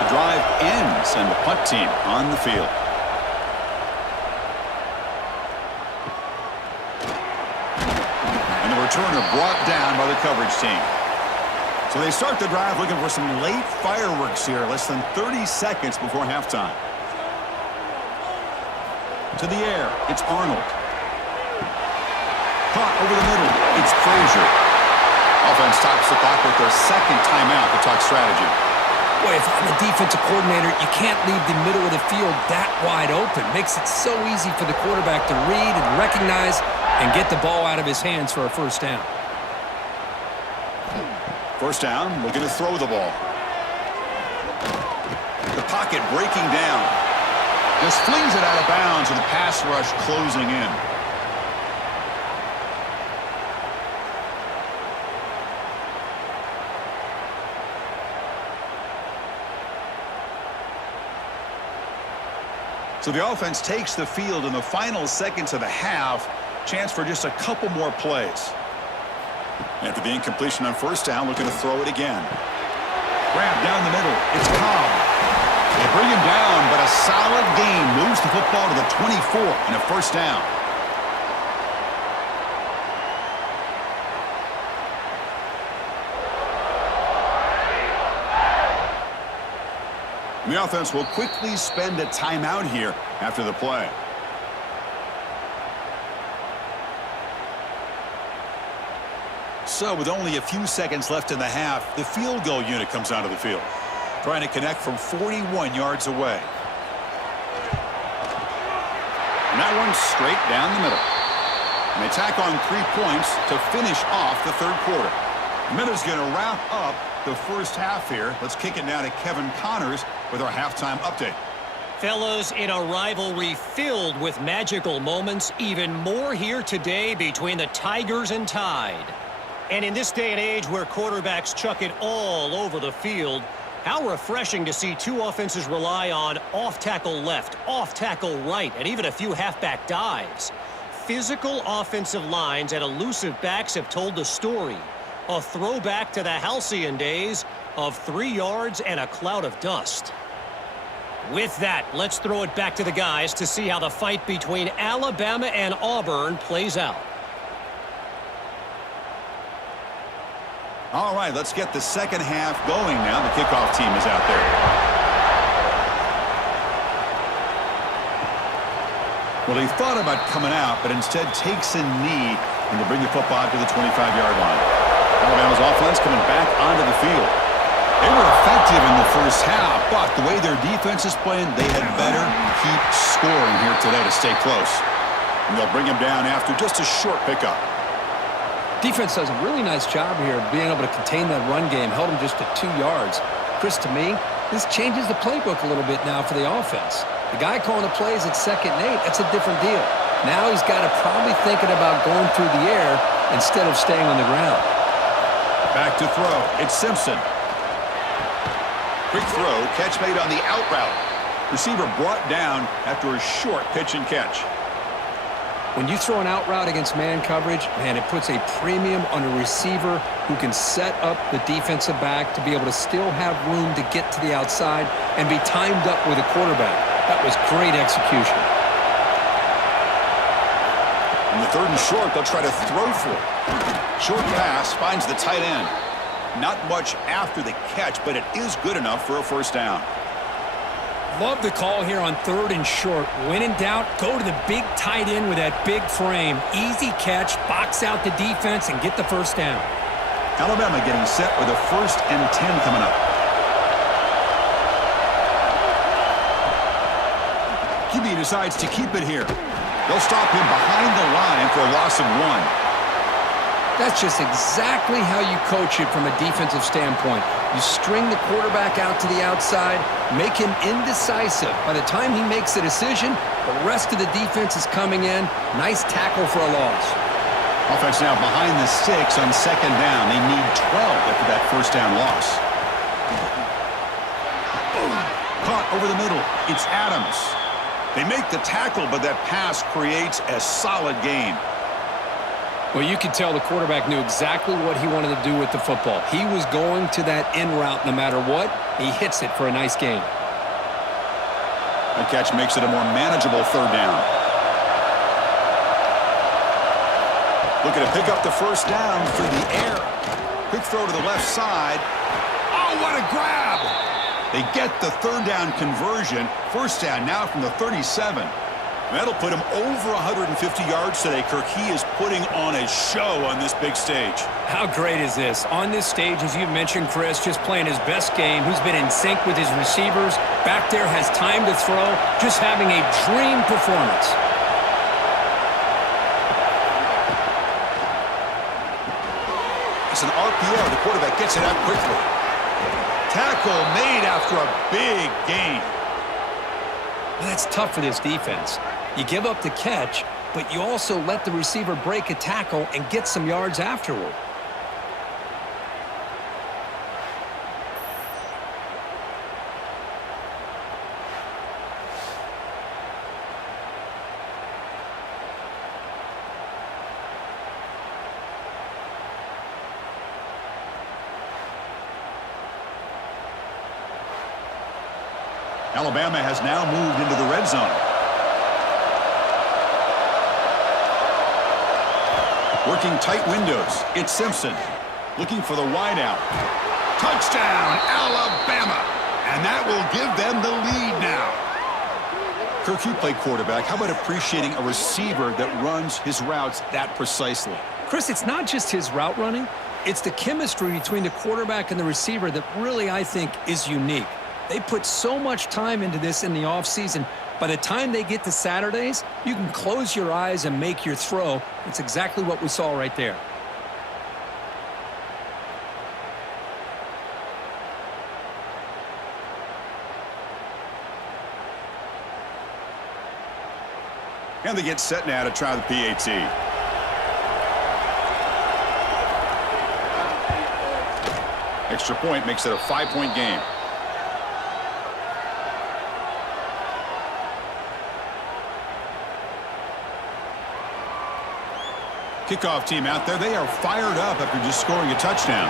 The drive ends, and the punt team on the field. And the returner brought down by the coverage team. So they start the drive looking for some late fireworks here, less than 30 seconds before halftime. To the air, it's Arnold. Caught over the middle, it's Frazier. Offense stops the clock with their 2nd timeout to talk strategy. Boy, if I'm a defensive coordinator, you can't leave the middle of the field that wide open. Makes it so easy for the quarterback to read and recognize and get the ball out of his hands for a 1st down. 1st down, looking to throw the ball. The pocket breaking down. Just flings it out of bounds with the pass rush closing in. So the offense takes the field in the final seconds of the half. Chance for just a couple more plays. After the incompletion on 1st down, looking to throw it again. Grab down the middle. It's Cobb. They bring him down, but a solid gain moves the football to the 24 and a 1st down. And the offense will quickly spend a timeout here after the play. So with only a few seconds left in the half, the field goal unit comes onto the field, trying to connect from 41 yards away. And that one's straight down the middle. And they tack on 3 points to finish off the 3rd quarter. Minuta's going to wrap up the 1st half here. Let's kick it now to Kevin Connors with our halftime update. Fellas, in a rivalry filled with magical moments, even more here today between the Tigers and Tide. And in this day and age where quarterbacks chuck it all over the field, how refreshing to see 2 offenses rely on off-tackle left, off-tackle right, and even a few halfback dives. Physical offensive lines and elusive backs have told the story. A throwback to the halcyon days of 3 yards and a cloud of dust. With that, let's throw it back to the guys to see how the fight between Alabama and Auburn plays out. All right, let's get the 2nd half going now. The kickoff team is out there. Well, he thought about coming out, but instead takes a knee and to bring the football to the 25-yard line. Alabama's offense coming back onto the field. They were effective in the 1st half, but the way their defense is playing, they had better keep scoring here today to stay close. And they'll bring him down after just a short pickup. Defense does a really nice job here of being able to contain that run game. Held him just to 2 yards. Chris, to me, This changes the playbook a little bit now for the offense. The guy calling the plays at 2nd and 8, that's a different deal. Now he's got to probably thinking about going through the air instead of staying on the ground. Back to throw. It's Simpson. Quick throw. Catch made on the out route. Receiver brought down after a short pitch and catch. When you throw an out route against man coverage, man, it puts a premium on a receiver who can set up the defensive back to be able to still have room to get to the outside and be timed up with a quarterback. That was great execution. On the 3rd and short, they'll try to throw for it. Short pass finds the tight end. Not much after the catch, but it is good enough for a first down. Love the call here on 3rd and short. When in doubt, go to the big tight end with that big frame. Easy catch, box out the defense, and get the first down. Alabama getting set with a 1st and 10 coming up. QB decides to keep it here. They'll stop him behind the line for a loss of 1. That's just exactly how you coach it from a defensive standpoint. You string the quarterback out to the outside, make him indecisive. By the time he makes a decision, the rest of the defense is coming in. Nice tackle for a loss. Offense now behind the 6 on 2nd down. They need 12 after that first down loss. Caught over the middle. It's Adams. They make the tackle, but that pass creates a solid gain. Well, you could tell the quarterback knew exactly what he wanted to do with the football. He was going to that in route no matter what. He hits it for a nice gain. The catch makes it a more manageable 3rd down. Looking to pick up the first down through the air. Quick throw to the left side. Oh, what a grab! They get the 3rd down conversion. First down now from the 37. That'll put him over 150 yards today, Kirk. He is putting on a show on this big stage. How great is this? On this stage, as you mentioned, Chris, just playing his best game. He's been in sync with his receivers. Back there has time to throw. Just having a dream performance. It's an RPO. The quarterback gets it out quickly. Tackle made after a big gain. Well, that's tough for this defense. You give up the catch, but you also let the receiver break a tackle and get some yards afterward. Alabama has now moved into the red zone. Working tight windows. It's Simpson. Looking for the wideout. Touchdown, Alabama! And that will give them the lead now. Kirk, you play quarterback. How about appreciating a receiver that runs his routes that precisely? Chris, it's not just his route running. It's the chemistry between the quarterback and the receiver that really, I think, is unique. They put so much time into this in the offseason. By the time they get to Saturdays, you can close your eyes and make your throw. It's exactly what we saw right there. And they get set now to try the PAT. Extra point makes it a 5-point game. Kickoff team out there. They are fired up after just scoring a touchdown.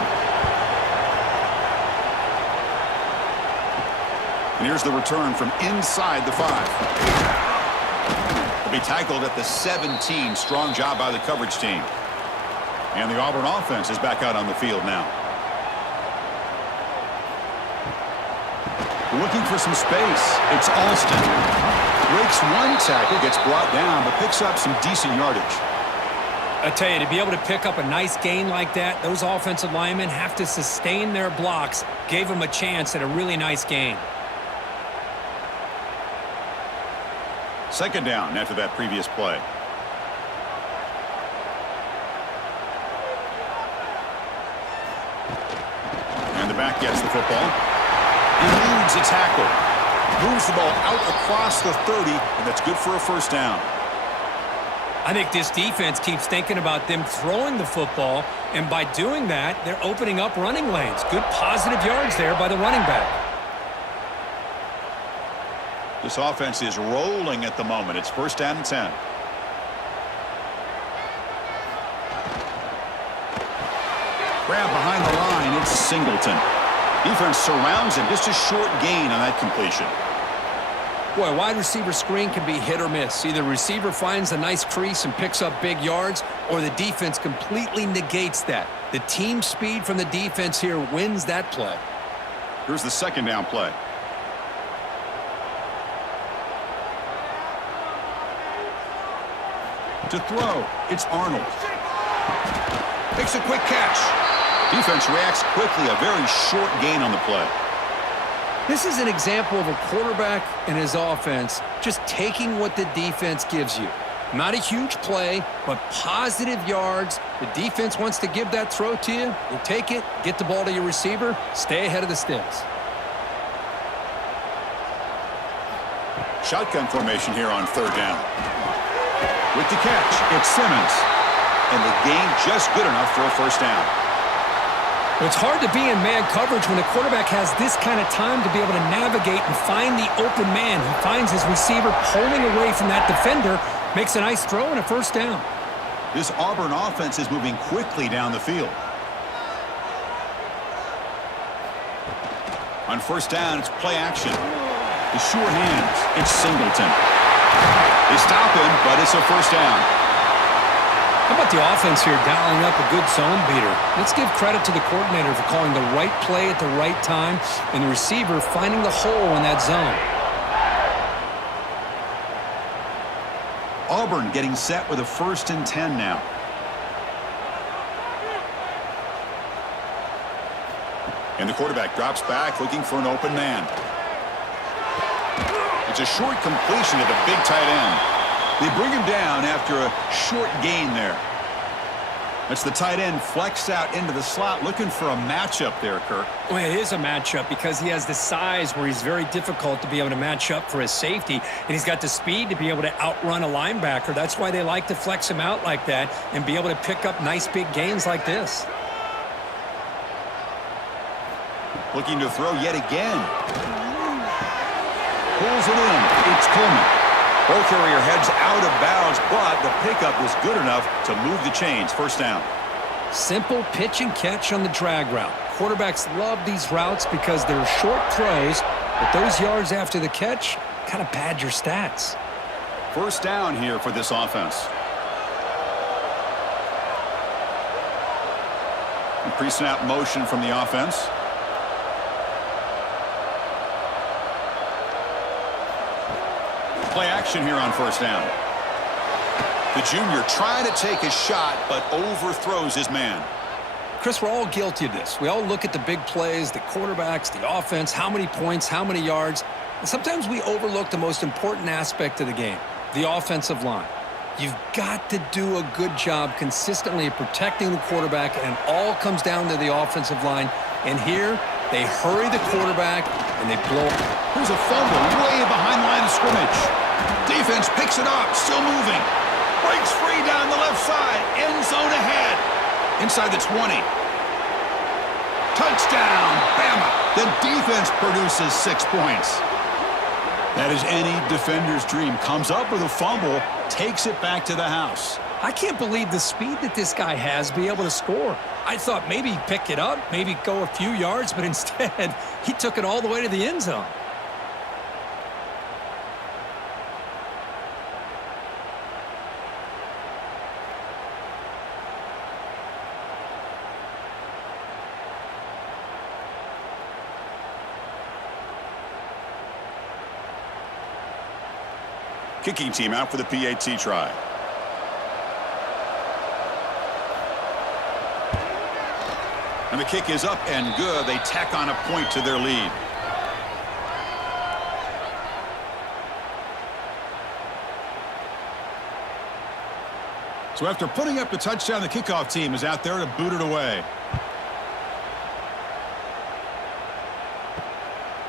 And here's the return from inside the 5. Will be tackled at the 17. Strong job by the coverage team. And the Auburn offense is back out on the field now. Looking for some space. It's Alston. Breaks one tackle, gets brought down, but picks up some decent yardage. I tell you, to be able to pick up a nice gain like that, those offensive linemen have to sustain their blocks. Gave them a chance at a really nice gain. Second down after that previous play. And the back gets the football. He leads the tackle. Moves the ball out across the 30, and that's good for a first down. I think this defense keeps thinking about them throwing the football, and by doing that, they're opening up running lanes. Good positive yards there by the running back. This offense is rolling at the moment. It's first down and 10. Grab behind the line. It's Singleton. Defense surrounds him. Just a short gain on that completion. Boy, wide receiver screen can be hit or miss. Either the receiver finds a nice crease and picks up big yards, or the defense completely negates that. The team speed from the defense here wins that play. Here's the second down play. To throw, it's Arnold. Makes a quick catch. Defense reacts quickly. A very short gain on the play. This is an example of a quarterback and his offense just taking what the defense gives you. Not a huge play, but positive yards. The defense wants to give that throw to you. You take it, get the ball to your receiver, stay ahead of the sticks. Shotgun formation here on third down. With the catch, it's Simmons. And the gain just good enough for a first down. It's hard to be in man coverage when the quarterback has this kind of time to be able to navigate and find the open man. He finds his receiver pulling away from that defender, makes a nice throw and a first down. This Auburn offense is moving quickly down the field. On first down, it's play action. The sure hands, it's Singleton. They stop him, but it's a first down. How about the offense here dialing up a good zone beater? Let's give credit to the coordinator for calling the right play at the right time and the receiver finding the hole in that zone. Auburn getting set with a first and 10 now. And the quarterback drops back looking for an open man. It's a short completion to the big tight end. They bring him down after a short gain there. That's the tight end flexed out into the slot, looking for a matchup there, Kirk. Well, it is a matchup because he has the size where he's very difficult to be able to match up for his safety, and he's got the speed to be able to outrun a linebacker. That's why they like to flex him out like that and be able to pick up nice big gains like this. Looking to throw yet again. Pulls it in. It's Coleman. Ball carrier heads out of bounds, but the pickup was good enough to move the chains. First down. Simple pitch and catch on the drag route. Quarterbacks love these routes because they're short throws, but those yards after the catch kind of pad your stats. First down here for this offense. Pre-snap motion from the offense. Play action here on first down. The junior trying to take a shot, but overthrows his man. Chris, we're all guilty of this. We all look at the big plays, the quarterbacks, the offense, how many points, how many yards. And sometimes we overlook the most important aspect of the game, the offensive line. You've got to do a good job consistently of protecting the quarterback, and it all comes down to the offensive line. And here, they hurry the quarterback, and they blow. Here's a fumble way behind the line of scrimmage. Defense picks it up, still moving. Breaks free down the left side. End zone ahead. Inside the 20. Touchdown, Bama. The defense produces 6 points. That is any defender's dream. Comes up with a fumble, takes it back to the house. I can't believe the speed that this guy has to be able to score. I thought maybe he'd pick it up, maybe go a few yards, but instead, he took it all the way to the end zone. Kicking team out for the PAT try. And the kick is up and good. They tack on a point to their lead. So after putting up the touchdown, the kickoff team is out there to boot it away.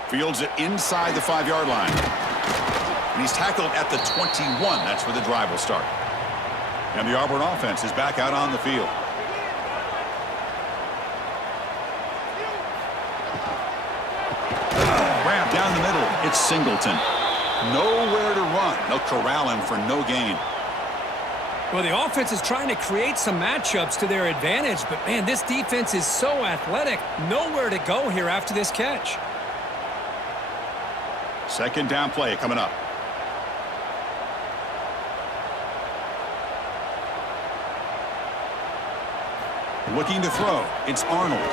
Fields it inside the 5-yard line. And he's tackled at the 21. That's where the drive will start. And the Auburn offense is back out on the field. Grab down the middle. It's Singleton. Nowhere to run. They'll corral him for no gain. Well, the offense is trying to create some matchups to their advantage, but, man, this defense is so athletic. Nowhere to go here after this catch. Second down play coming up. Looking to throw. It's Arnold.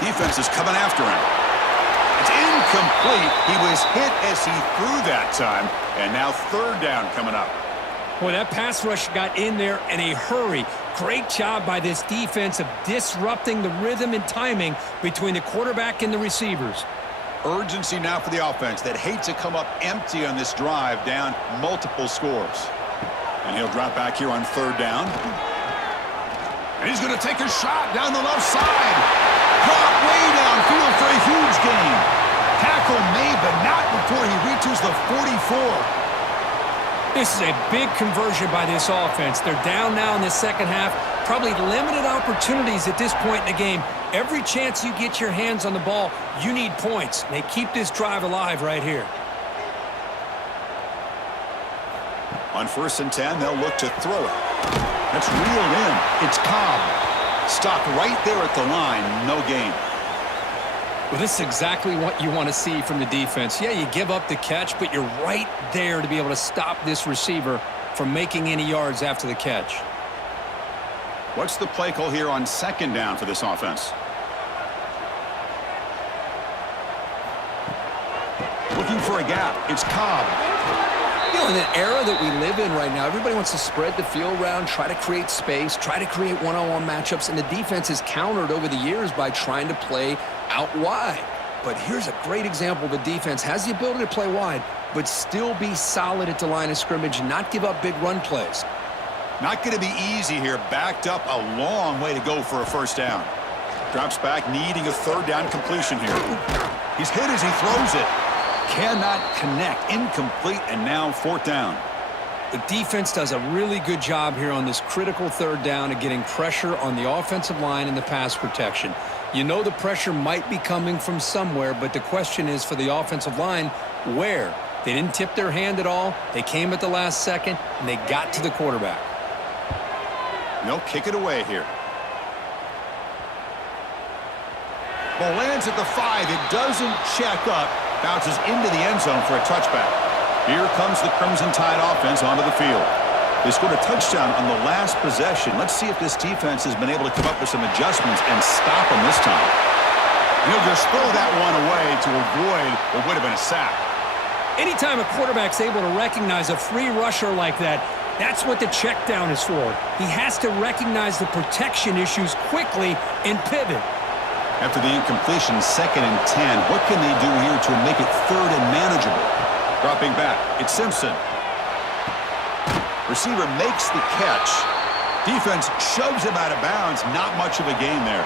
Defense is coming after him. It's incomplete. He was hit as he threw that time. And now third down coming up. Boy, that pass rush got in there in a hurry. Great job by this defense of disrupting the rhythm and timing between the quarterback and the receivers. Urgency now for the offense that hates to come up empty on this drive, down multiple scores. And he'll drop back here on third down. And he's going to take a shot down the left side. Caught way downfield for a huge gain. Tackle made, but not before he reaches the 44. This is a big conversion by this offense. They're down now in the second half. Probably limited opportunities at this point in the game. Every chance you get your hands on the ball, you need points. They keep this drive alive right here. On 1st and 10, they'll look to throw it. That's reeled in. It's Cobb. Stopped right there at the line. No gain. Well, this is exactly what you want to see from the defense. Yeah, you give up the catch, but you're right there to be able to stop this receiver from making any yards after the catch. What's the play call here on second down for this offense? Looking for a gap. It's Cobb. You know, in the era that we live in right now, everybody wants to spread the field around, try to create space, try to create one-on-one matchups, and the defense has countered over the years by trying to play out wide. But here's a great example. The defense has the ability to play wide, but still be solid at the line of scrimmage, not give up big run plays. Not going to be easy here. Backed up a long way to go for a first down. Drops back, needing a third down completion here. He's hit as he throws it. Cannot connect. Incomplete, and now fourth down. The defense does a really good job here on this critical third down of getting pressure on the offensive line and the pass protection. You know the pressure might be coming from somewhere, but the question is for the offensive line, where? They didn't tip their hand at all. They came at the last second, and they got to the quarterback. They'll kick it away here. Ball lands at the 5. It doesn't check up. Bounces into the end zone for a touchback. Here comes the Crimson Tide offense onto the field. They scored a touchdown on the last possession. Let's see if this defense has been able to come up with some adjustments and stop them this time. He'll just throw that one away to avoid what would have been a sack. Anytime a quarterback's able to recognize a free rusher like that, that's what the check down is for. He has to recognize the protection issues quickly and pivot. After the incompletion, 2nd and 10, what can they do here to make it third and manageable? Dropping back, it's Simpson. Receiver makes the catch. Defense shoves him out of bounds. Not much of a gain there.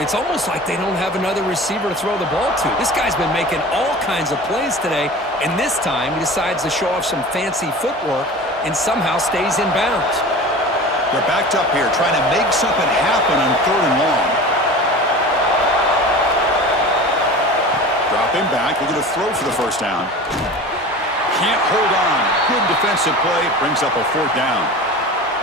It's almost like they don't have another receiver to throw the ball to. This guy's been making all kinds of plays today, and this time he decides to show off some fancy footwork and somehow stays in bounds. They're backed up here trying to make something happen on 3rd and long. Dropping back, we're going to throw for the first down. Can't hold on. Good defensive play, brings up a 4th down.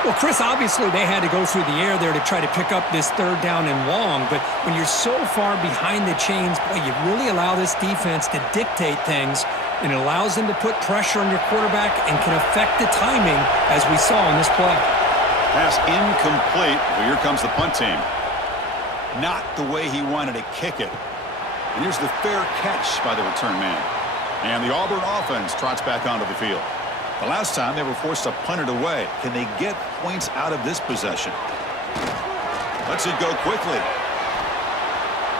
Well, Chris, obviously they had to go through the air there to try to pick up this 3rd down and long, but when you're so far behind the chains, boy, you really allow this defense to dictate things, and it allows them to put pressure on your quarterback and can affect the timing, as we saw in this play. Pass incomplete. Well, here comes the punt team. Not the way he wanted to kick it. And here's the fair catch by the return man. And the Auburn offense trots back onto the field. The last time they were forced to punt it away. Can they get points out of this possession? Lets it go quickly.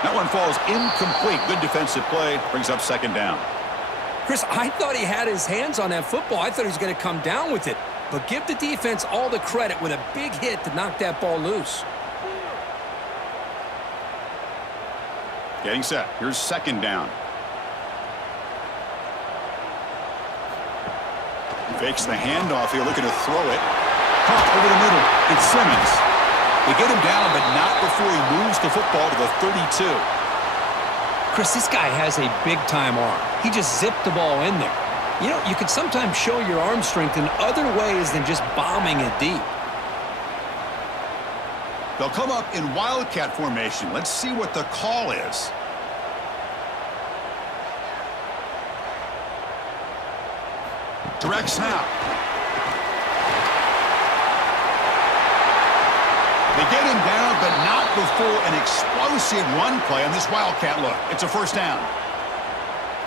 That one falls incomplete. Good defensive play. Brings up 2nd down. Chris, I thought he had his hands on that football. I thought he was going to come down with it. But give the defense all the credit with a big hit to knock that ball loose. Getting set. Here's second down. Fakes the handoff here, looking to throw it. Caught over the middle. It's Simmons. They get him down, but not before he moves the football to the 32. Chris, this guy has a big-time arm. He just zipped the ball in there. You know, you can sometimes show your arm strength in other ways than just bombing it deep. They'll come up in wildcat formation. Let's see what the call is. Direct snap. They get him down, but not before an explosive run play on this wildcat look. It's a first down.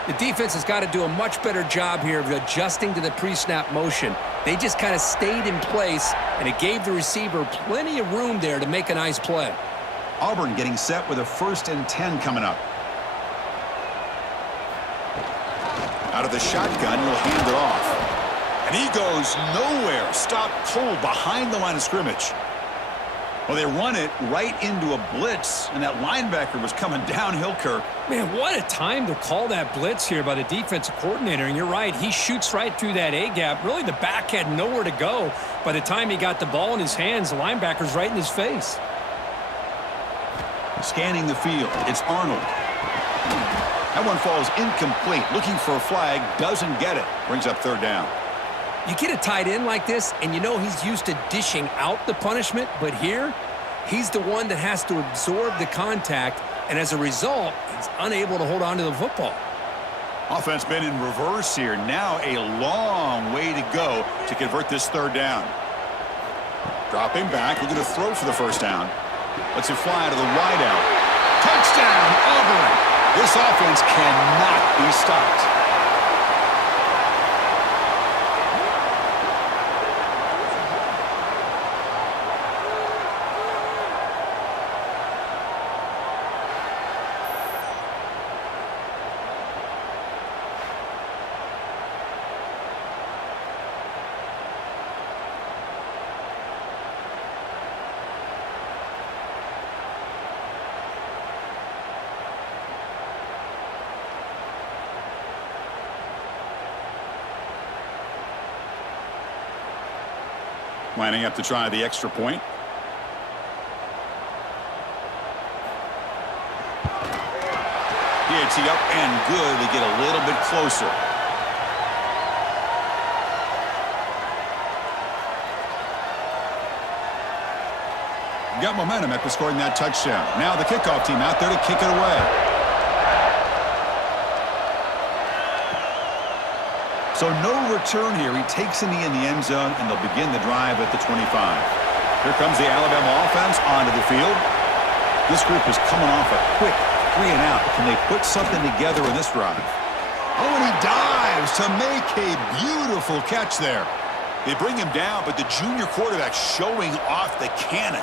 The defense has got to do a much better job here of adjusting to the pre-snap motion. They just kind of stayed in place, and it gave the receiver plenty of room there to make a nice play. Auburn getting set with a 1st and 10 coming up. Out of the shotgun, he'll hand it off. And he goes nowhere. Stopped cold behind the line of scrimmage. Well, they run it right into a blitz, and that linebacker was coming downhill, Kirk. Man, what a time to call that blitz here by the defensive coordinator. And you're right, he shoots right through that A-gap. Really, the back had nowhere to go. By the time he got the ball in his hands, the linebacker's right in his face. Scanning the field, it's Arnold. That one falls incomplete. Looking for a flag, doesn't get it. Brings up third down. You get a tight end like this, and you know he's used to dishing out the punishment, but here, he's the one that has to absorb the contact, and as a result, he's unable to hold on to the football. Offense been in reverse here. Now a long way to go to convert this third down. Dropping back, looking to throw for the first down. Lets it fly to the wideout. Touchdown, Auburn! This offense cannot be stopped. Lining up to try the extra point. PAT up and good. They get a little bit closer. Got momentum after scoring that touchdown. Now the kickoff team out there to kick it away. So no return here. He takes a knee in the end zone, and they'll begin the drive at the 25. Here comes the Alabama offense onto the field. This group is coming off a quick 3 and out. Can they put something together in this drive? Oh, and he dives to make a beautiful catch there. They bring him down, but the junior quarterback showing off the cannon.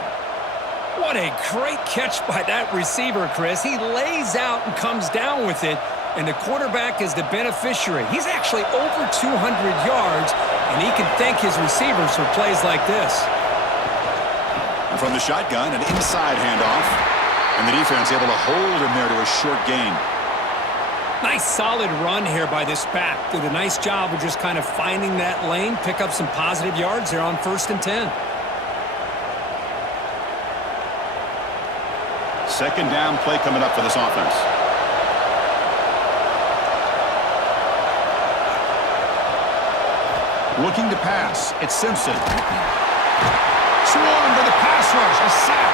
What a great catch by that receiver, Chris. He lays out and comes down with it, and the quarterback is the beneficiary. He's actually over 200 yards, and he can thank his receivers for plays like this. And from the shotgun, an inside handoff, and the defense able to hold him there to a short gain. Nice solid run here by this back. Did a nice job of just kind of finding that lane, pick up some positive yards there on 1st and 10. Second down play coming up for this offense. Looking to pass. It's Simpson. Swarmed by the pass rush. A sack.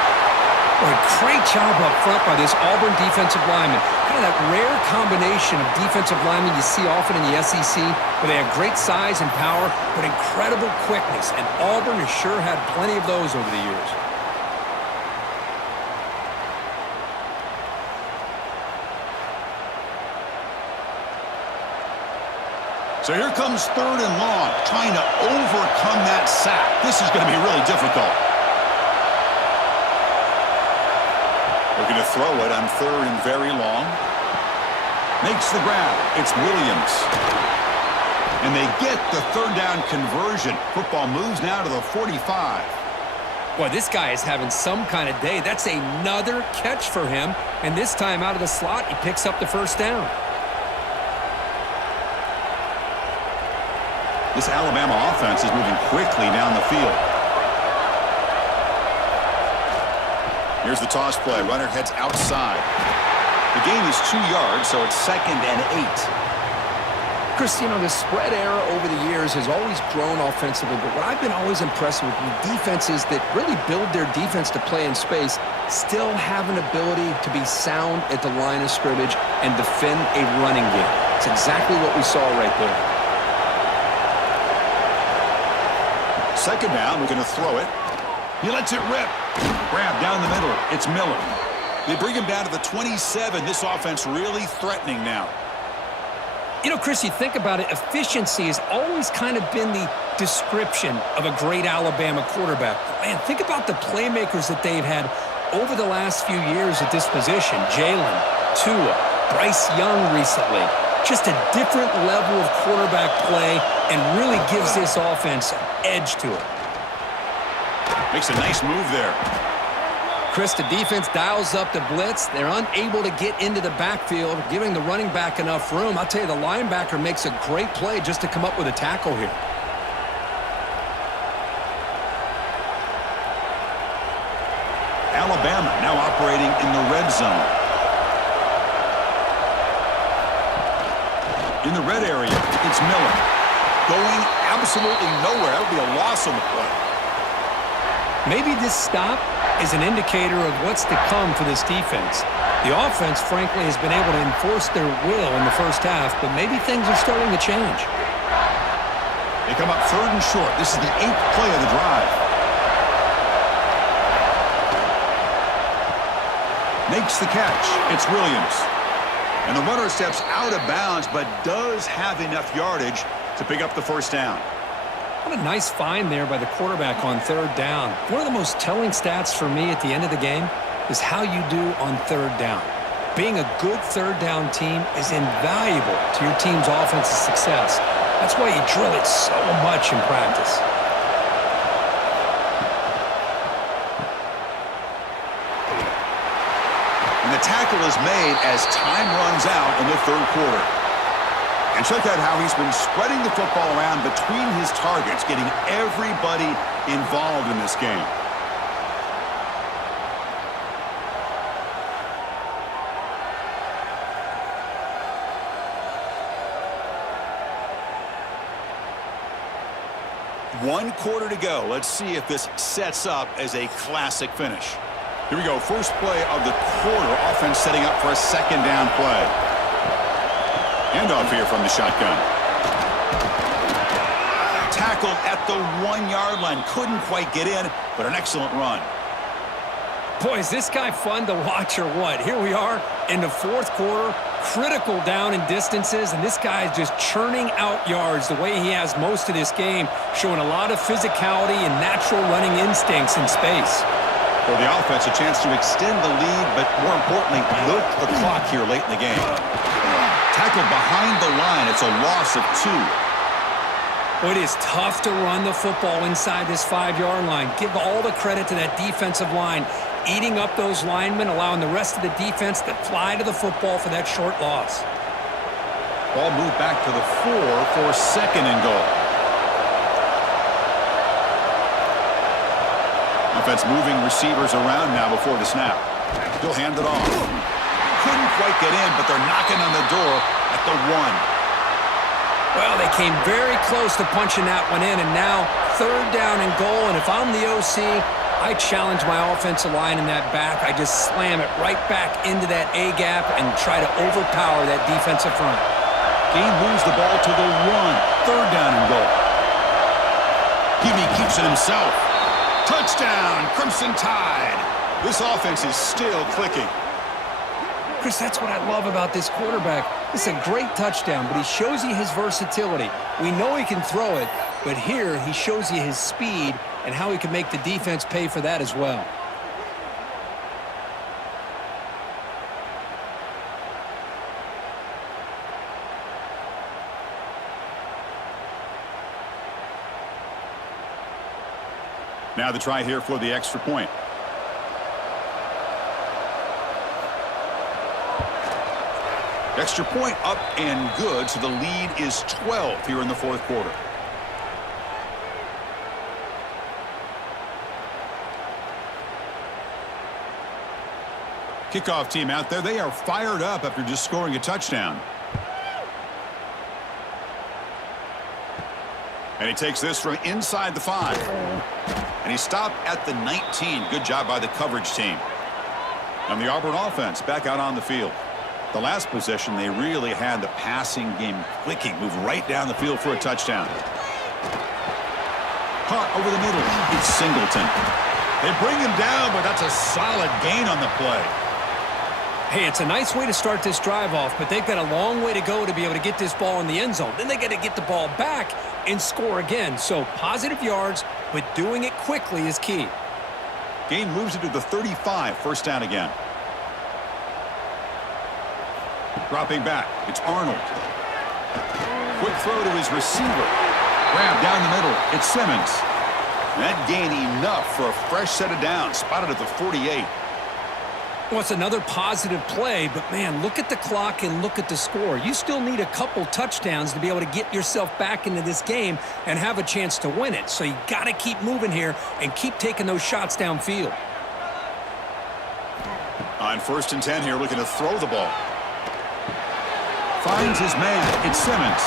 What a great job up front by this Auburn defensive lineman. Kind of that rare combination of defensive linemen you see often in the SEC, where they have great size and power, but incredible quickness. And Auburn has sure had plenty of those over the years. So here comes 3rd and long, trying to overcome that sack. This is going to be really difficult. Looking to throw it on 3rd and very long. Makes the grab. It's Williams. And they get the 3rd down conversion. Football moves now to the 45. Boy, this guy is having some kind of day. That's another catch for him. And this time out of the slot, he picks up the first down. This Alabama offense is moving quickly down the field. Here's the toss play. Runner heads outside. The gain is 2 yards, so it's 2nd and 8. Chris, you know, the spread era over the years has always grown offensively, but what I've been always impressed with defenses that really build their defense to play in space still have an ability to be sound at the line of scrimmage and defend a running game. It's exactly what we saw right there. 2nd down, we're going to throw it. He lets it rip. Grab down the middle. It's Miller. They bring him down to the 27. This offense really threatening now. You know, Chris, you think about it, efficiency has always kind of been the description of a great Alabama quarterback. Man, think about the playmakers that they've had over the last few years at this position. Jalen, Tua, Bryce Young recently. Just a different level of quarterback play and really gives this offense an edge to it. Makes a nice move there. Chris, the defense dials up the blitz. They're unable to get into the backfield, giving the running back enough room. I'll tell you, the linebacker makes a great play just to come up with a tackle here. Alabama now operating in the red zone. In the red area, it's Miller. Going absolutely nowhere. That would be a loss on the play. Maybe this stop is an indicator of what's to come for this defense. The offense, frankly, has been able to enforce their will in the first half, but maybe things are starting to change. They come up 3rd and short. This is the 8th play of the drive. Makes the catch. It's Williams. And the runner steps out of bounds, but does have enough yardage to pick up the first down. What a nice find there by the quarterback on 3rd down. One of the most telling stats for me at the end of the game is how you do on 3rd down. Being a good 3rd down team is invaluable to your team's offensive success. That's why you drill it so much in practice. And the tackle is made as time runs out in the 3rd quarter. And check out how he's been spreading the football around between his targets, getting everybody involved in this game. One quarter to go. Let's see if this sets up as a classic finish. Here we go. First play of the quarter. Offense setting up for a 2nd down play. Handoff here from the shotgun. Tackled at the 1-yard line. Couldn't quite get in, but an excellent run. Boy, is this guy fun to watch or what? Here we are in the 4th quarter, critical down in distances, and this guy is just churning out yards the way he has most of this game, showing a lot of physicality and natural running instincts in space. For the offense, a chance to extend the lead, but more importantly, milk the clock here late in the game. Tackled behind the line. It's a loss of 2. Well, it is tough to run the football inside this 5-yard line. Give all the credit to that defensive line, eating up those linemen, allowing the rest of the defense to fly to the football for that short loss. Ball moved back to the 4 for 2nd and goal. Offense moving receivers around now before the snap. He'll hand it off. Couldn't quite get in, but they're knocking on the door at the 1. Well, they came very close to punching that one in, and now 3rd down and goal. And if I'm the OC, I challenge my offensive line in that back. I just slam it right back into that A-gap and try to overpower that defensive front. Gain moves the ball to the 1. 3rd down and goal. Hebe keeps it himself. Touchdown, Crimson Tide. This offense is still clicking. Chris, that's what I love about this quarterback. It's a great touchdown, but he shows you his versatility. We know he can throw it, but here he shows you his speed and how he can make the defense pay for that as well. Now the try here for the extra point. Extra point up and good, so the lead is 12 here in the fourth quarter. Kickoff team out there. They are fired up after just scoring a touchdown. And he takes this from inside the 5. And he stopped at the 19. Good job by the coverage team. And the Auburn offense back out on the field. The last possession, they really had the passing game clicking. Move right down the field for a touchdown. Caught over the middle. It's Singleton. They bring him down, but that's a solid gain on the play. Hey, it's a nice way to start this drive off, but they've got a long way to go to be able to get this ball in the end zone. Then they got to get the ball back and score again. So positive yards, but doing it quickly is key. Gain moves it to the 35. First down again. Dropping back. It's Arnold. Quick throw to his receiver. Grab down the middle. It's Simmons. That gain enough for a fresh set of downs. Spotted at the 48. Well, it's another positive play, but man, look at the clock and look at the score. You still need a couple touchdowns to be able to get yourself back into this game and have a chance to win it. So you got to keep moving here and keep taking those shots downfield. On 1st and 10 here, looking to throw the ball. Finds his man. It's Simmons.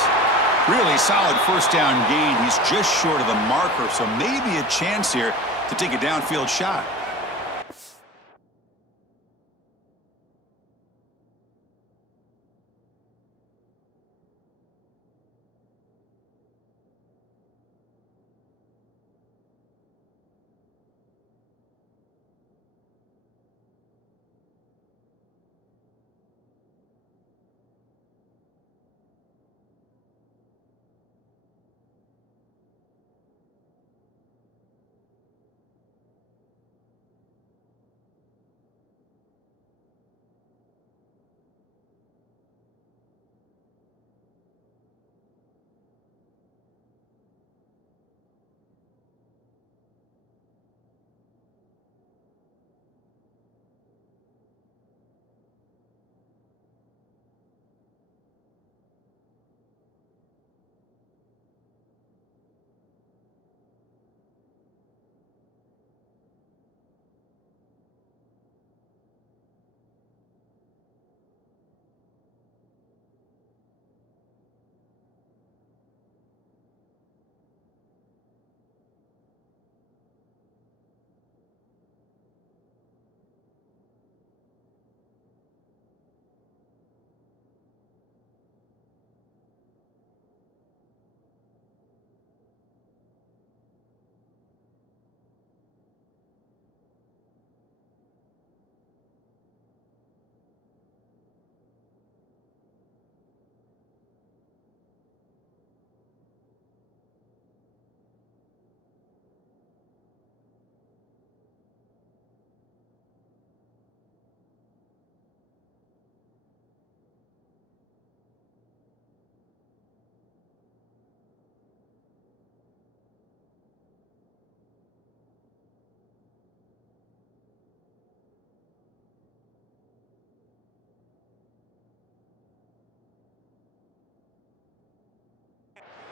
Really solid first down gain. He's just short of the marker, so maybe a chance here to take a downfield shot.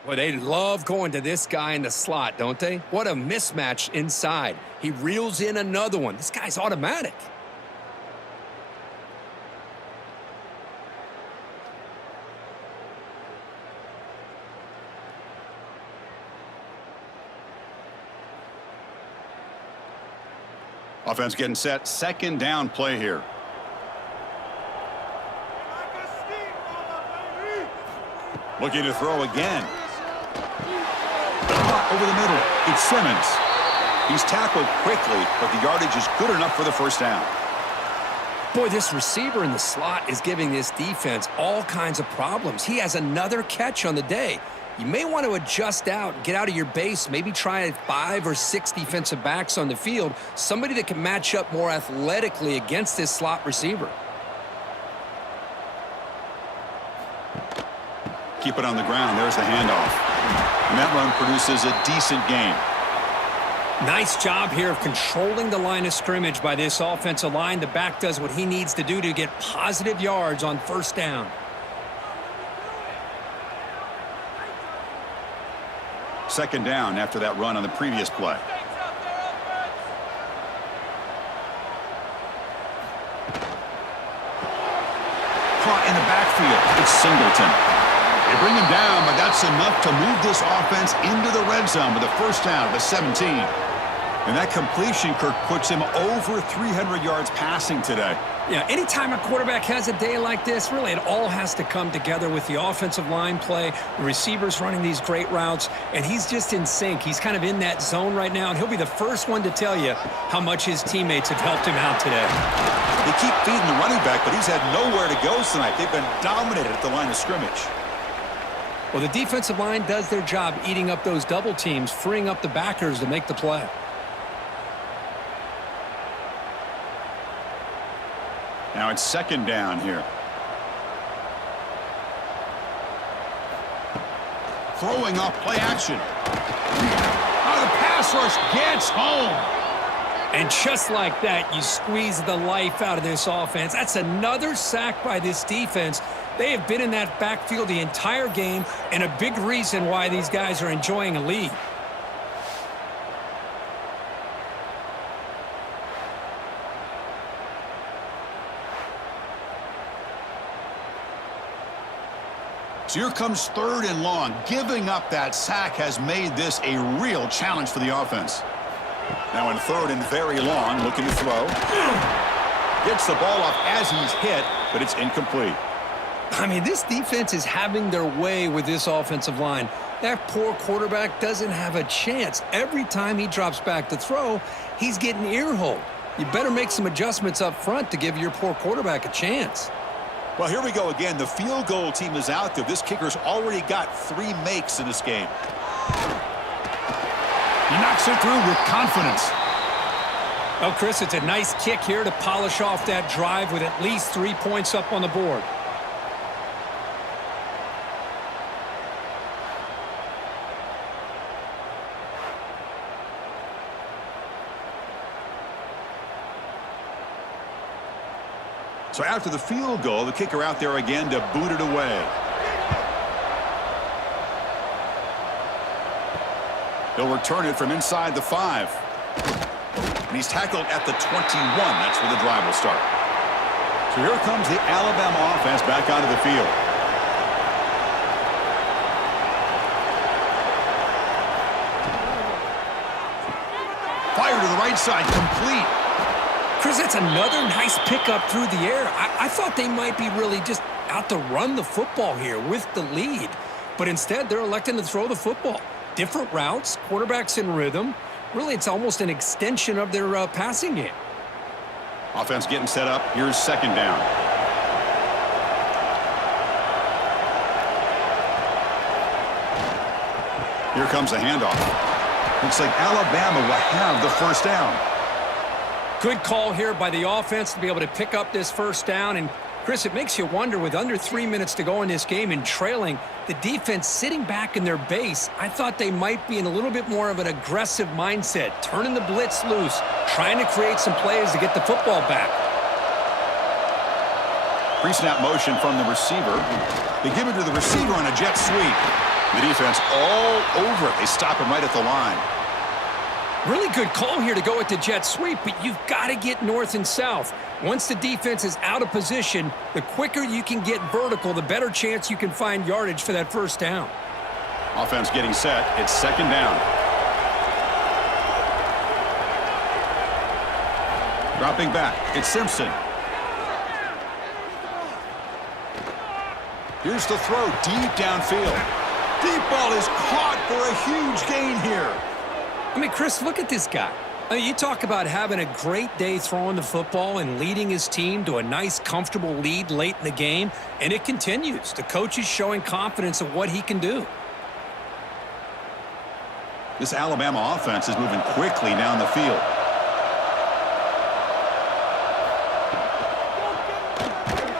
Well, they love going to this guy in the slot, don't they? What a mismatch inside. He reels in another one. This guy's automatic. Offense getting set. Second down play here. Looking to throw again. Over the middle. It's Simmons. He's tackled quickly, but the yardage is good enough for the first down. Boy, this receiver in the slot is giving this defense all kinds of problems. He has another catch on the day. You may want to adjust out, get out of your base, maybe try 5 or 6 defensive backs on the field, somebody that can match up more athletically against this slot receiver. Keep it on the ground. There's the handoff. And that run produces a decent gain. Nice job here of controlling the line of scrimmage by this offensive line. The back does what he needs to do to get positive yards on first down. Second down after that run on the previous play. Caught in the backfield. It's Singleton. They bring him down, but that's enough to move this offense into the red zone with a first down at the 17. And that completion, Kirk, puts him over 300 yards passing today. Yeah, anytime a quarterback has a day like this, really it all has to come together with the offensive line play, the receivers running these great routes, and he's just in sync. He's kind of in that zone right now, and he'll be the first one to tell you how much his teammates have helped him out today. They keep feeding the running back, but he's had nowhere to go tonight. They've been dominated at the line of scrimmage. Well, the defensive line does their job eating up those double teams, freeing up the backers to make the play. Now it's second down here. Throwing off play action. Oh, the pass rush gets home. And just like that, you squeeze the life out of this offense. That's another sack by this defense. They have been in that backfield the entire game, and a big reason why these guys are enjoying a lead. So here comes third and long. Giving up that sack has made this a real challenge for the offense. Now in third and very long, looking to throw. Gets the ball off as he's hit, but it's incomplete. I mean, this defense is having their way with this offensive line. That poor quarterback doesn't have a chance. Every time he drops back to throw, he's getting ear-holed. You better make some adjustments up front to give your poor quarterback a chance. Well, here we go again. The field goal team is out there. This kicker's already got 3 makes in this game. He knocks it through with confidence. Oh, Chris, it's a nice kick here to polish off that drive with at least 3 points up on the board. So after the field goal, the kicker out there again to boot it away. He'll return it from inside the 5. And he's tackled at the 21. That's where the drive will start. So here comes the Alabama offense back onto the field. Fire to the right side, complete. Chris, that's another nice pickup through the air. I thought they might be really just out to run the football here with the lead. But instead, they're electing to throw the football. Different routes, quarterbacks in rhythm. Really, it's almost an extension of their passing game. Offense getting set up. Here's second down. Here comes a handoff. Looks like Alabama will have the first down. Good call here by the offense to be able to pick up this first down. And, Chris, it makes you wonder, with under 3 minutes to go in this game and trailing, the defense sitting back in their base, I thought they might be in a little bit more of an aggressive mindset, turning the blitz loose, trying to create some plays to get the football back. Pre-snap motion from the receiver. They give it to the receiver on a jet sweep. The defense all over it. They stop him right at the line. Really good call here to go with the jet sweep, but you've got to get north and south. Once the defense is out of position, the quicker you can get vertical, the better chance you can find yardage for that first down. Offense getting set. It's second down. Dropping back. It's Simpson. Here's the throw deep downfield. Deep ball is caught for a huge gain here. I mean, Chris, look at this guy. I mean, you talk about having a great day throwing the football and leading his team to a nice, comfortable lead late in the game, and it continues. The coach is showing confidence of what he can do. This Alabama offense is moving quickly down the field.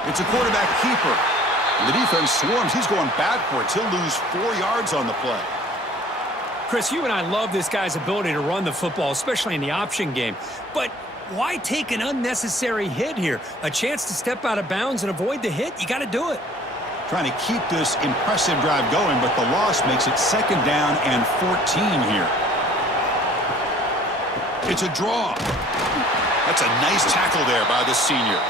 It's a quarterback keeper. And the defense swarms. He's going backwards. He'll lose 4 yards on the play. Chris, you and I love this guy's ability to run the football, especially in the option game. But why take an unnecessary hit here? A chance to step out of bounds and avoid the hit? You got to do it. Trying to keep this impressive drive going, but the loss makes it second down and 14 here. It's a draw. That's a nice tackle there by the senior.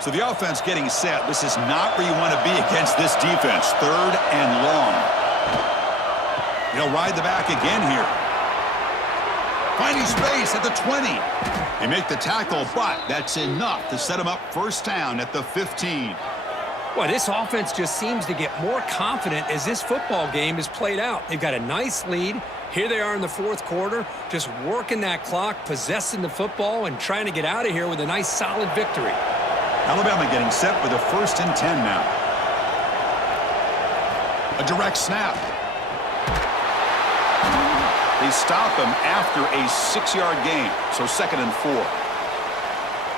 So the offense getting set. This is not where you want to be against this defense. Third and long. He'll ride the back again here. Finding space at the 20. They make the tackle, but that's enough to set him up first down at the 15. Well, this offense just seems to get more confident as this football game is played out. They've got a nice lead. Here they are in the fourth quarter, just working that clock, possessing the football, and trying to get out of here with a nice, solid victory. Alabama getting set with a 1st and 10 now. A direct snap. They stop him after a 6-yard gain, so 2nd and 4.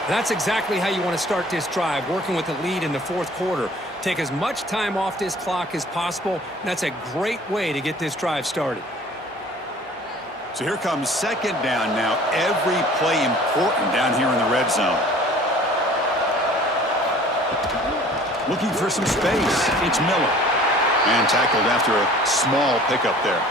That's exactly how you want to start this drive, working with the lead in the fourth quarter. Take as much time off this clock as possible, and that's a great way to get this drive started. So here comes second down now. Every play important down here in the red zone. Looking for some space. It's Miller. And tackled after a small pickup there.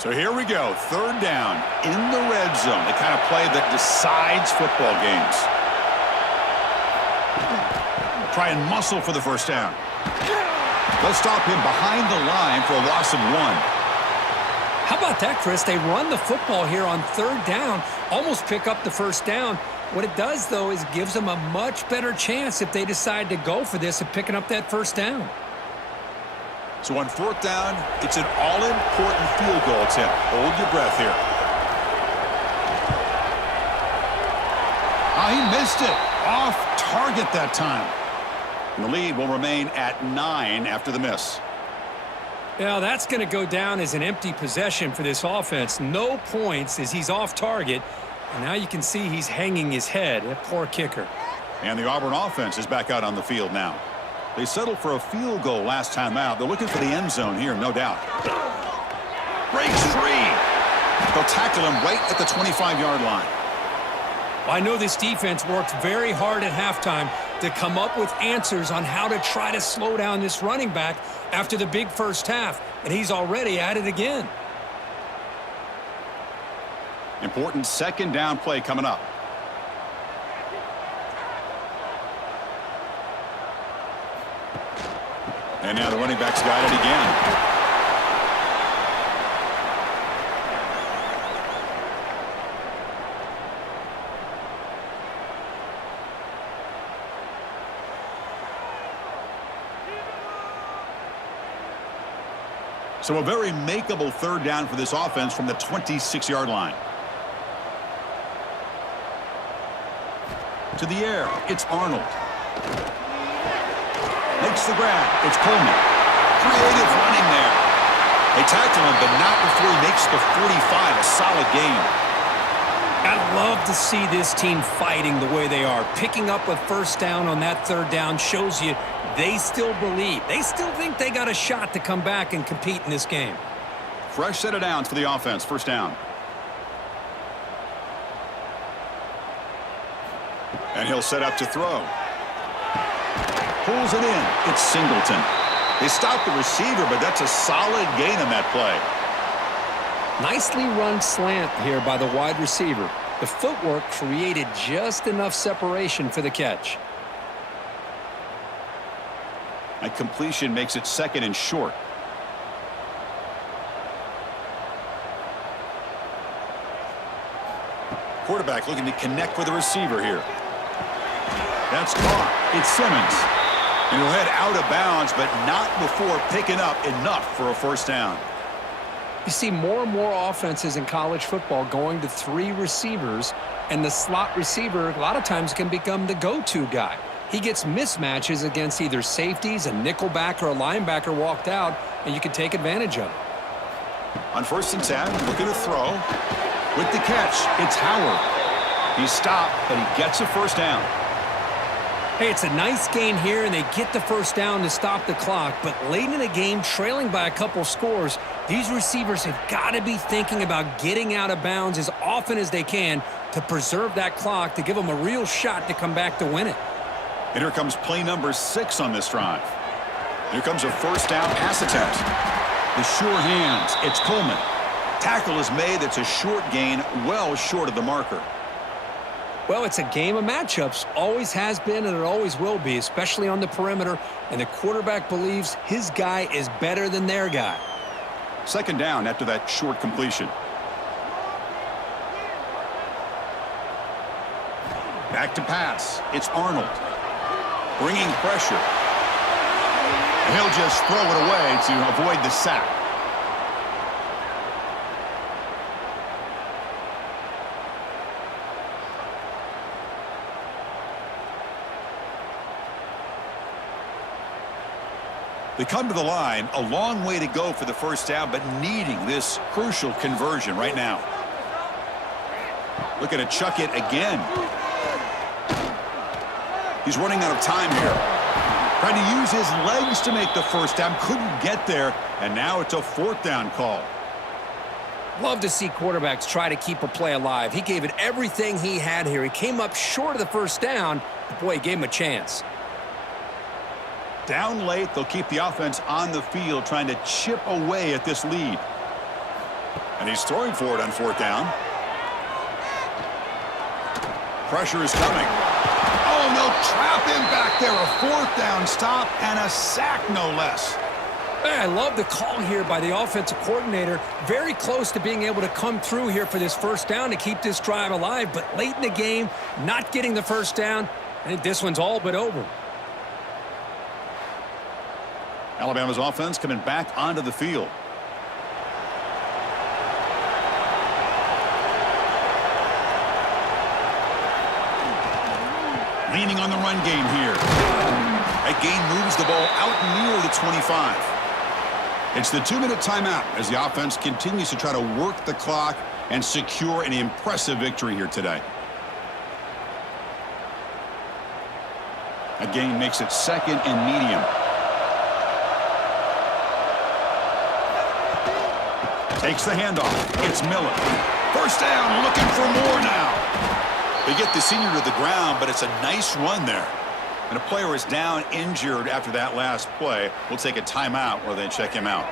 So here we go. Third down in the red zone. The kind of play that decides football games. Try and muscle for the first down. They'll stop him behind the line for a loss of 1. How about that, Chris? They run the football here on third down, almost pick up the first down. What it does, though, is gives them a much better chance if they decide to go for this of picking up that first down. So on fourth down, it's an all-important field goal attempt. Hold your breath here. Oh, he missed it. Off target that time. And the lead will remain at 9 after the miss. Now, that's going to go down as an empty possession for this offense. No points as he's off target. And now you can see he's hanging his head. That poor kicker. And the Auburn offense is back out on the field now. They settled for a field goal last time out. They're looking for the end zone here, no doubt. Breaks free. They'll tackle him right at the 25-yard line. Well, I know this defense worked very hard at halftime to come up with answers on how to try to slow down this running back after the big first half, and he's already at it again. Important second down play coming up. And now the running back's got it again. So a very makeable third down for this offense from the 26-yard line. To the air, it's Arnold. Makes the grab. It's Coleman. Creative running there. They tackle him, but not before he makes the 45. A solid game. I love to see this team fighting the way they are. Picking up a first down on that third down shows you they still believe. They still think they got a shot to come back and compete in this game. Fresh set of downs for the offense. First down. And he'll set up to throw. Pulls it in. It's Singleton. They stop the receiver, but that's a solid gain on that play. Nicely run slant here by the wide receiver. The footwork created just enough separation for the catch. That completion makes it second and short. Quarterback looking to connect with the receiver here. That's caught. It's Simmons. And he'll head out of bounds, but not before picking up enough for a first down. You see more and more offenses in college football going to 3 receivers And the slot receiver a lot of times can become the go-to guy. He gets mismatches against either safeties, a nickelback, or a linebacker walked out, and you can take advantage of it. On 1st and 10, looking to throw. With the catch, it's Howard. He's stopped, but he gets a first down. Hey, it's a nice gain here, and they get the first down to stop the clock. But late in the game, trailing by a couple scores, these receivers have got to be thinking about getting out of bounds as often as they can to preserve that clock, to give them a real shot to come back to win it. And here comes play number 6 on this drive. Here comes a first down pass attempt. The sure hands. It's Coleman. Tackle is made. That's a short gain, well short of the marker. Well, it's a game of matchups. Always has been, and it always will be, especially on the perimeter. And the quarterback believes his guy is better than their guy. 2nd down after that short completion. Back to pass. It's Arnold. Bringing pressure. He'll just throw it away to avoid the sack. They come to the line, a long way to go for the first down, but needing this crucial conversion right now. Looking to chuck it again. He's running out of time here. Trying to use his legs to make the first down. Couldn't get there, and now it's a 4th down call. Love to see quarterbacks try to keep a play alive. He gave it everything he had here. He came up short of the first down, but boy, he gave him a chance. Down late, they'll keep the offense on the field trying to chip away at this lead. And he's throwing for it on 4th down. Pressure is coming. Oh, and they'll trap him back there. A 4th down stop and a sack, no less. Hey, I love the call here by the offensive coordinator. Very close to being able to come through here for this first down to keep this drive alive. But late in the game, not getting the first down, I think this one's all but over. Alabama's offense coming back onto the field. Leaning on the run game here. That gain moves the ball out near the 25. It's the 2-minute timeout as the offense continues to try to work the clock and secure an impressive victory here today. That gain makes it 2nd and medium. Takes the handoff. It's Miller. First down, looking for more now. They get the senior to the ground, but it's a nice run there. And a player is down injured after that last play. We'll take a timeout while they check him out.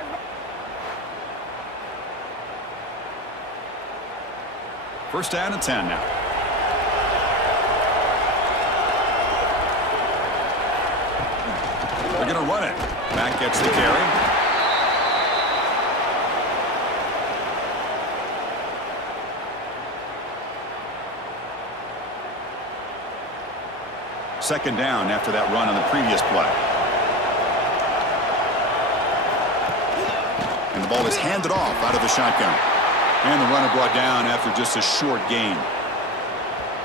First down and 10 now. They're going to run it. Back gets the carry. Second down after that run on the previous play. And the ball is handed off out of the shotgun. And the runner brought down after just a short gain.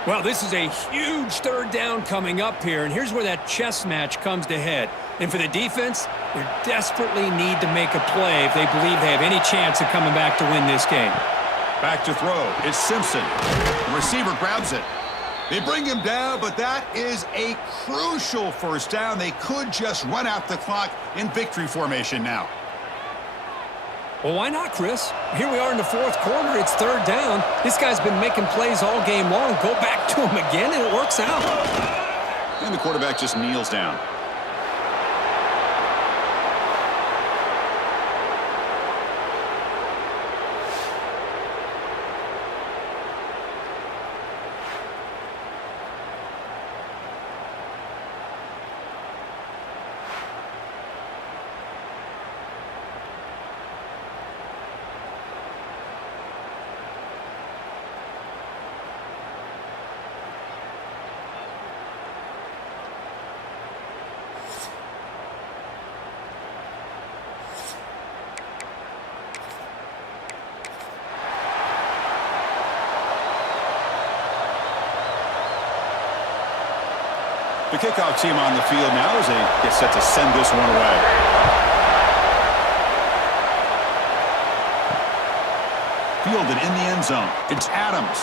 Well, this is a huge 3rd down coming up here, and here's where that chess match comes to head. And for the defense, they desperately need to make a play if they believe they have any chance of coming back to win this game. Back to throw. It's Simpson. The receiver grabs it. They bring him down, but that is a crucial first down. They could just run out the clock in victory formation now. Well, why not, Chris? Here we are in the 4th quarter. It's 3rd down. This guy's been making plays all game long. Go back to him again, and it works out. And the quarterback just kneels down. The kickoff team on the field now as they get set to send this one away. Fielded in the end zone. It's Adams.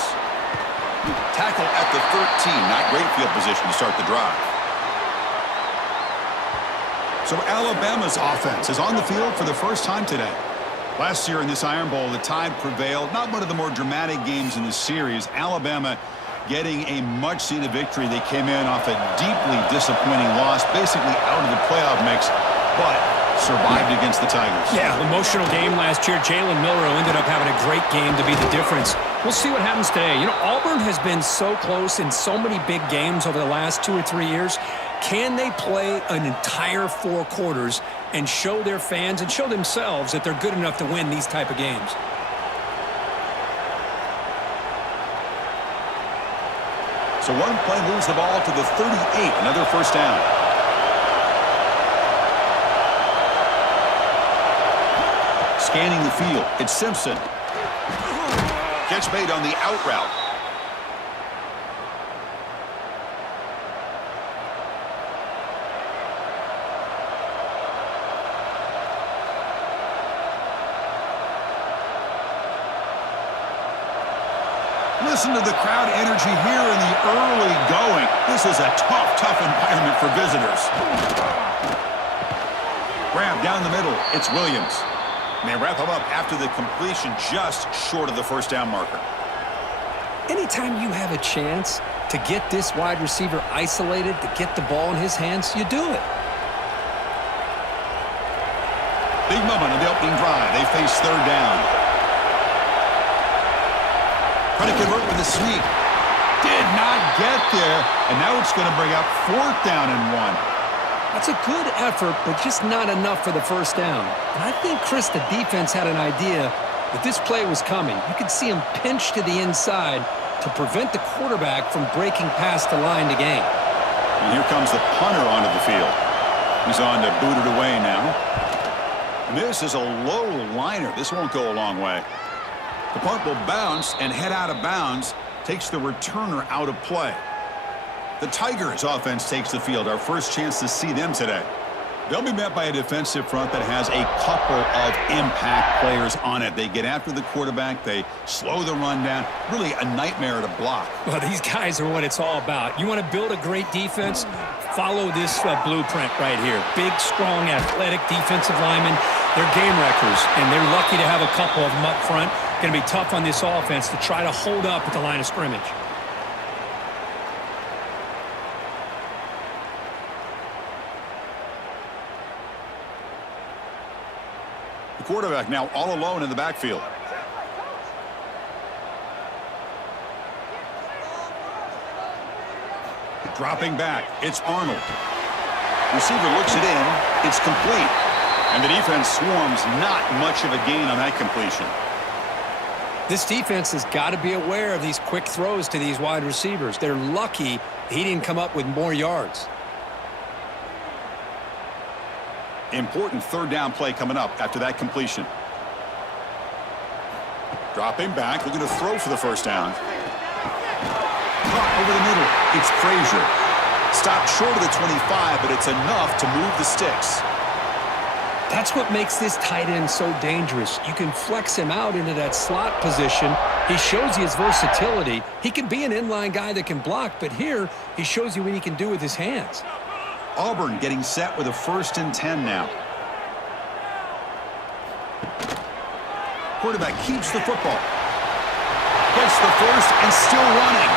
Tackle at the 13. Not great field position to start the drive. So Alabama's offense is on the field for the first time today. Last year in this Iron Bowl, the Tide prevailed. Not one of the more dramatic games in the series. Alabama getting a much-needed victory. They came in off a deeply disappointing loss, basically out of the playoff mix, but survived against the Tigers. Yeah, emotional game last year. Jalen Milroe ended up having a great game to be the difference. We'll see what happens today. You know, Auburn has been so close in so many big games over the last 2 or 3 years. Can they play an entire 4 quarters and show their fans and show themselves that they're good enough to win these type of games? So one play moves the ball to the 38, another first down. Scanning the field, it's Simpson. Catch made on the out route. Listen to the crowd energy here in the early going. This is a tough environment for visitors. Grab down the middle. It's Williams. And they wrap him up after the completion just short of the first down marker. Anytime you have a chance to get this wide receiver isolated, to get the ball in his hands, you do it. Big moment on the opening drive. They face third down. Trying to convert with a sneak. Did not get there. And now it's going to bring up 4th down and 1. That's a good effort, but just not enough for the first down. And I think, Chris, the defense had an idea that this play was coming. You could see him pinch to the inside to prevent the quarterback from breaking past the line to gain. And here comes the punter onto the field. He's on to boot it away now. This is a low liner. This won't go a long way. The punt will bounce and head out of bounds, takes the returner out of play. The Tigers offense takes the field, our first chance to see them today. They'll be met by a defensive front that has a couple of impact players on it. They get after the quarterback, they slow the run down, really a nightmare to block. Well, these guys are what it's all about. You want to build a great defense? Follow this blueprint right here. Big, strong, athletic defensive linemen. They're game wreckers, and they're lucky to have a couple of them up front. Going to be tough on this offense to try to hold up at the line of scrimmage. The quarterback now all alone in the backfield. Dropping back, it's Arnold. Receiver looks it in, it's complete. And the defense swarms, not much of a gain on that completion. This defense has got to be aware of these quick throws to these wide receivers. They're lucky he didn't come up with more yards. Important third down play coming up after that completion. Dropping back, looking to throw for the first down. Caught over the middle, it's Frazier. Stopped short of the 25, but it's enough to move the sticks. That's what makes this tight end so dangerous. You can flex him out into that slot position. He shows you his versatility. He can be an inline guy that can block, but here he shows you what he can do with his hands. Auburn getting set with a 1st and 10 now. Quarterback keeps the football. Gets the first and still running.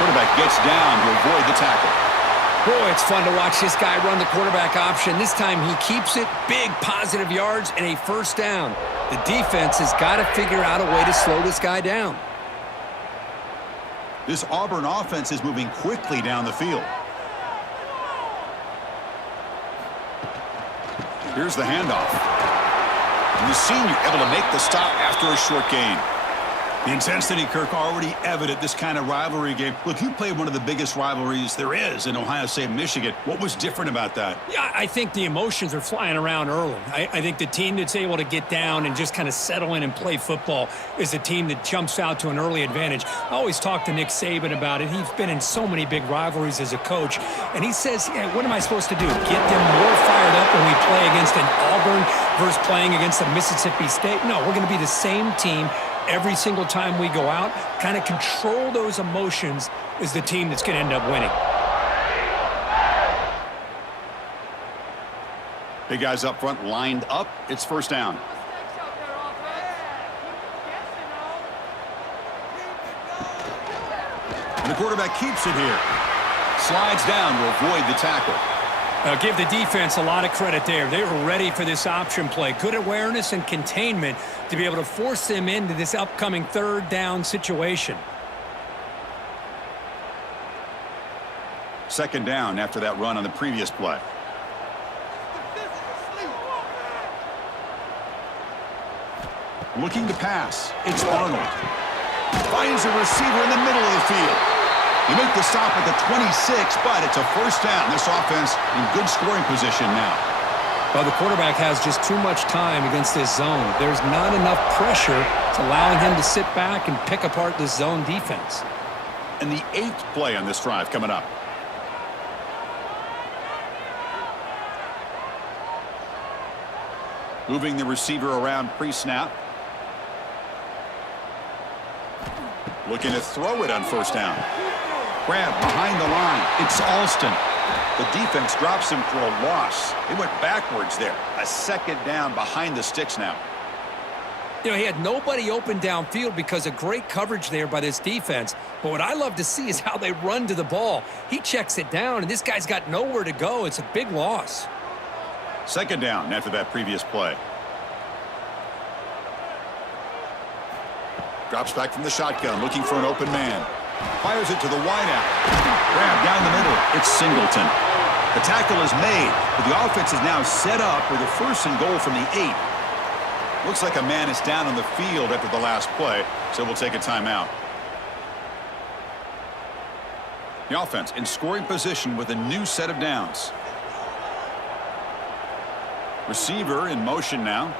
Quarterback gets down to avoid the tackle. Boy, it's fun to watch this guy run the quarterback option. This time he keeps it. Big positive yards and a first down. The defense has got to figure out a way to slow this guy down. This Auburn offense is moving quickly down the field. Here's the handoff. And the senior able to make the stop after a short gain. The intensity, Kirk, already evident this kind of rivalry game. Look, you played one of the biggest rivalries there is in Ohio State, Michigan. What was different about that? Yeah, I think the emotions are flying around early. I think the team that's able to get down and just kind of settle in and play football is a team that jumps out to an early advantage. I always talk to Nick Saban about it. He's been in so many big rivalries as a coach, and he says, yeah, what am I supposed to do? Get them more fired up when we play against an Auburn versus playing against a Mississippi State? No, we're going to be the same team every single time we go out. Kind of control those emotions is the team that's going to end up winning. Big guys up front lined up. It's first down. And the quarterback keeps it here. Slides down to avoid the tackle. Give the defense a lot of credit there. They were ready for this option play. Good awareness and containment to be able to force them into this upcoming third down situation. Second down after that run on the previous play. Looking to pass. It's Arnold. Finds a receiver in the middle of the field. They make the stop at the 26, but it's a first down. This offense in good scoring position now. Well, the quarterback has just too much time against this zone. There's not enough pressure. It's allowing him to sit back and pick apart this zone defense. And the 8th play on this drive coming up. Moving the receiver around pre-snap. Looking to throw it on first down. Grab behind the line. It's Alston. The defense drops him for a loss. They went backwards there. A second down behind the sticks now. You know, he had nobody open downfield because of great coverage there by this defense. But what I love to see is how they run to the ball. He checks it down, and this guy's got nowhere to go. It's a big loss. Second down after that previous play. Drops back from the shotgun, looking for an open man. Fires it to the wideout. Grab down the middle. It's Singleton. The tackle is made, but the offense is now set up with a first and goal from the 8. Looks like a man is down on the field after the last play, so we'll take a timeout. The offense in scoring position with a new set of downs. Receiver in motion now.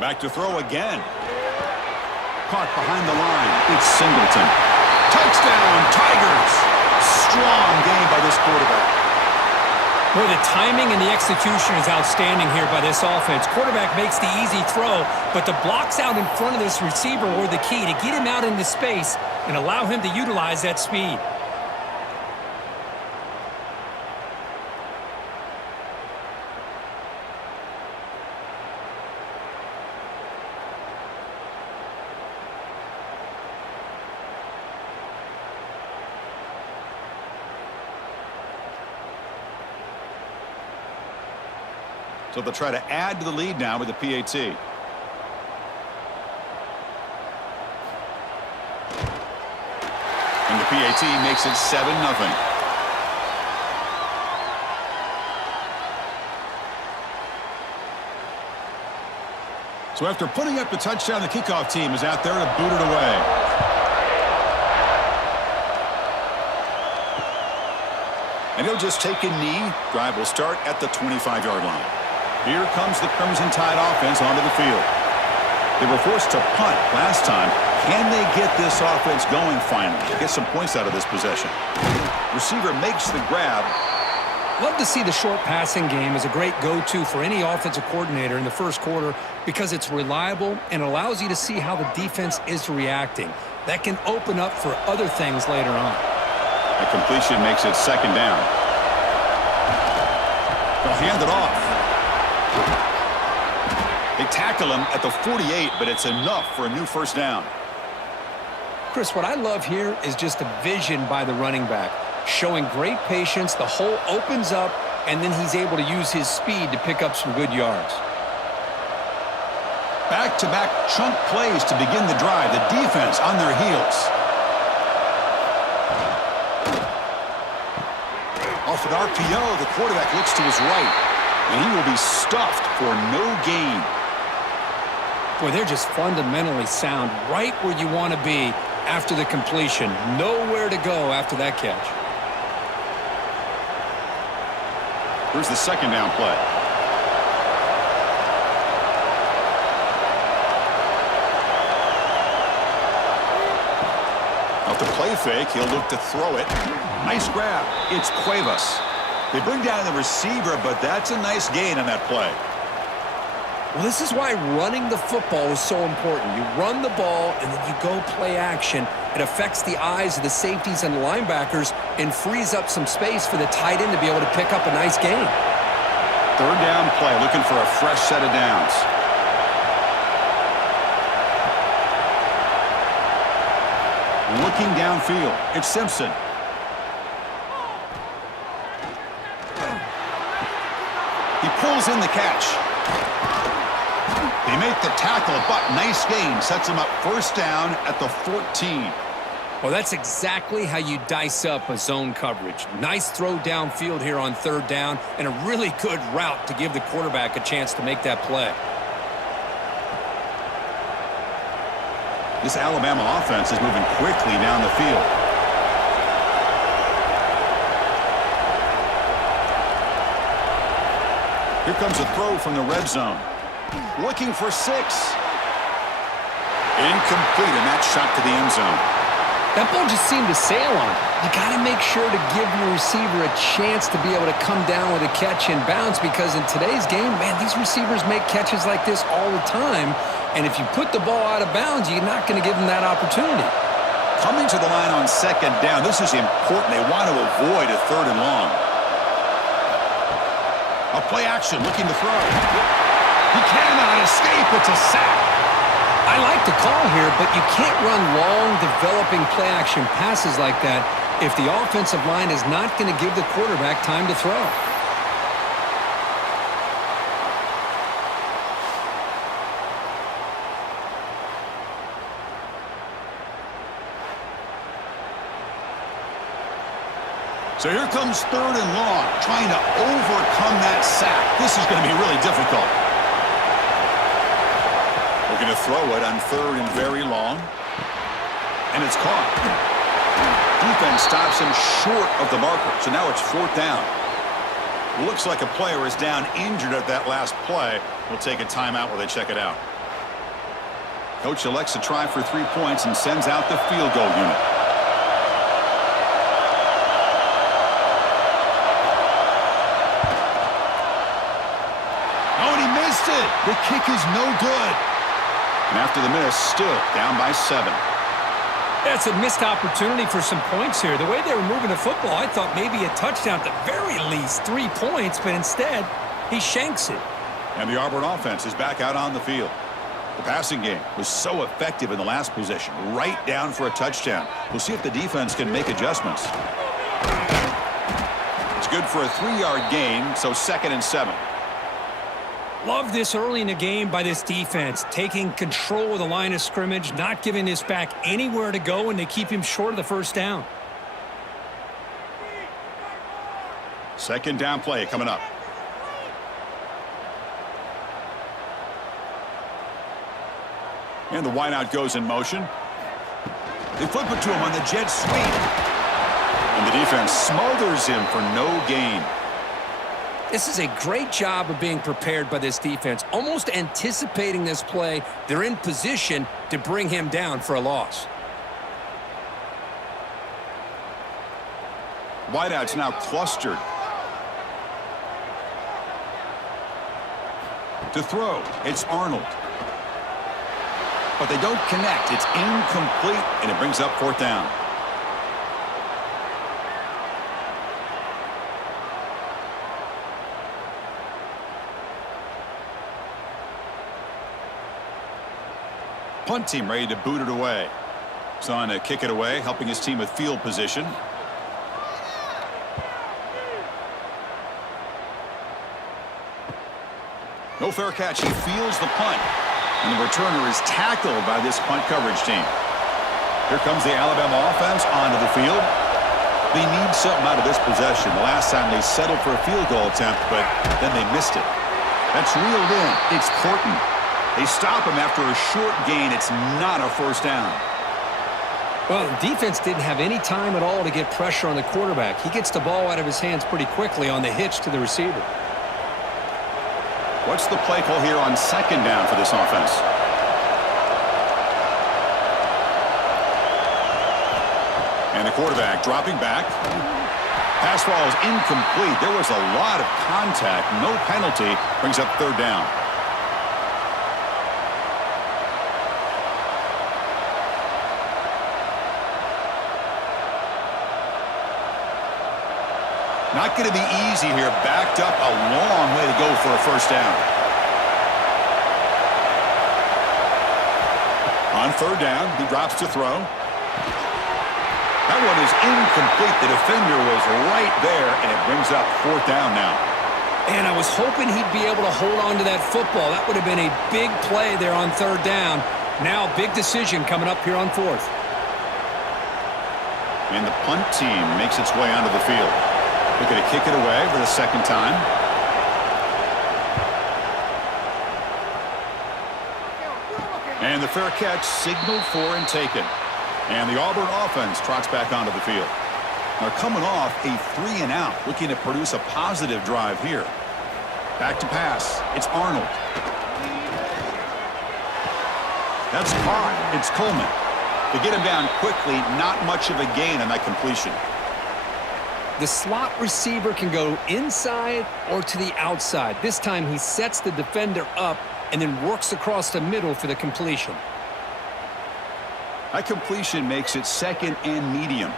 Back to throw again. Caught behind the line. It's Singleton. Touchdown, Tigers! Strong game by this quarterback. Well, the timing and the execution is outstanding here by this offense. Quarterback makes the easy throw, but the blocks out in front of this receiver were the key to get him out into space and allow him to utilize that speed. So they'll try to add to the lead now with the PAT. And the PAT makes it 7-0. So after putting up the touchdown, the kickoff team is out there to boot it away. And he'll just take a knee. Drive will start at the 25-yard line. Here comes the Crimson Tide offense onto the field. They were forced to punt last time. Can they get this offense going finally? Get some points out of this possession. Receiver makes the grab. Love to see the short passing game as a great go-to for any offensive coordinator in the first quarter because it's reliable and allows you to see how the defense is reacting. That can open up for other things later on. A completion makes it second down. They'll hand it off. They tackle him at the 48, but it's enough for a new first down. Chris, what I love here is just the vision by the running back. Showing great patience, the hole opens up, and then he's able to use his speed to pick up some good yards. Back-to-back chunk plays to begin the drive. The defense on their heels. Off an RPO, the quarterback looks to his right, and he will be stuffed for no gain. Boy, they're just fundamentally sound right where you want to be after the completion. Nowhere to go after that catch. Here's the second down play. Off the play fake, he'll look to throw it. Nice grab. It's Cuevas. They bring down the receiver, but that's a nice gain on that play. Well, this is why running the football is so important. You run the ball, and then you go play action. It affects the eyes of the safeties and linebackers and frees up some space for the tight end to be able to pick up a nice gain. Third down play, looking for a fresh set of downs. Looking downfield, it's Simpson. He pulls in the catch. They make the tackle, but nice gain. Sets him up first down at the 14. Well, that's exactly how you dice up a zone coverage. Nice throw downfield here on third down, and a really good route to give the quarterback a chance to make that play. This Alabama offense is moving quickly down the field. Here comes a throw from the red zone. Looking for 6. Incomplete, and that shot to the end zone. That ball just seemed to sail on. You got to make sure to give your receiver a chance to be able to come down with a catch in bounds, because in today's game, man, these receivers make catches like this all the time. And if you put the ball out of bounds, you're not going to give them that opportunity. Coming to the line on second down, this is important. They want to avoid a third and long. A play action, looking to throw. He cannot escape. It's a sack. I like the call here, but you can't run long, developing play-action passes like that if the offensive line is not going to give the quarterback time to throw. So here comes third and long, trying to overcome that sack. This is going to be really difficult. Looking to throw it on third and very long. And it's caught. Defense stops him short of the marker, so now it's fourth down. Looks like a player is down injured at that last play. We'll take a timeout while they check it out. Coach elects to try for 3 points and sends out the field goal unit. The kick is no good. And after the miss, still down by 7. That's a missed opportunity for some points here. The way they were moving the football, I thought maybe a touchdown, at the very least 3 points, but instead, he shanks it. And the Auburn offense is back out on the field. The passing game was so effective in the last possession, right down for a touchdown. We'll see if the defense can make adjustments. It's good for a 3-yard gain, so 2nd and 7. Love this early in the game by this defense, taking control of the line of scrimmage, not giving this back anywhere to go, and they keep him short of the first down. Second down play coming up. And the wideout goes in motion. They flip it to him on the jet sweep. And the defense smothers him for no gain. This is a great job of being prepared by this defense, almost anticipating this play. They're in position to bring him down for a loss. Wideout's now clustered. To throw, it's Arnold. But they don't connect. It's incomplete, and it brings up fourth down. Punt team ready to boot it away. He's on to kick it away, helping his team with field position. No fair catch. He feels the punt. And the returner is tackled by this punt coverage team. Here comes the Alabama offense onto the field. They need something out of this possession. The last time they settled for a field goal attempt, but then they missed it. That's reeled in. It's Horton. They stop him after a short gain. It's not a first down. Well, the defense didn't have any time at all to get pressure on the quarterback. He gets the ball out of his hands pretty quickly on the hitch to the receiver. What's the play call here on second down for this offense? And the quarterback dropping back. Pass ball is incomplete. There was a lot of contact. No penalty. Brings up third down. Not going to be easy here. Backed up a long way to go for a first down. On third down, he drops to throw. That one is incomplete. The defender was right there, and it brings up fourth down now. And I was hoping he'd be able to hold on to that football. That would have been a big play there on third down. Now, big decision coming up here on fourth. And the punt team makes its way onto the field. They're going to kick it away for the second time. And the fair catch signaled for and taken. And the Auburn offense trots back onto the field. Now coming off a 3-and-out, looking to produce a positive drive here. Back to pass. It's Arnold. That's caught. It's Coleman. To get him down quickly, not much of a gain on that completion. The slot receiver can go inside or to the outside. This time he sets the defender up and then works across the middle for the completion. That completion makes it second and medium.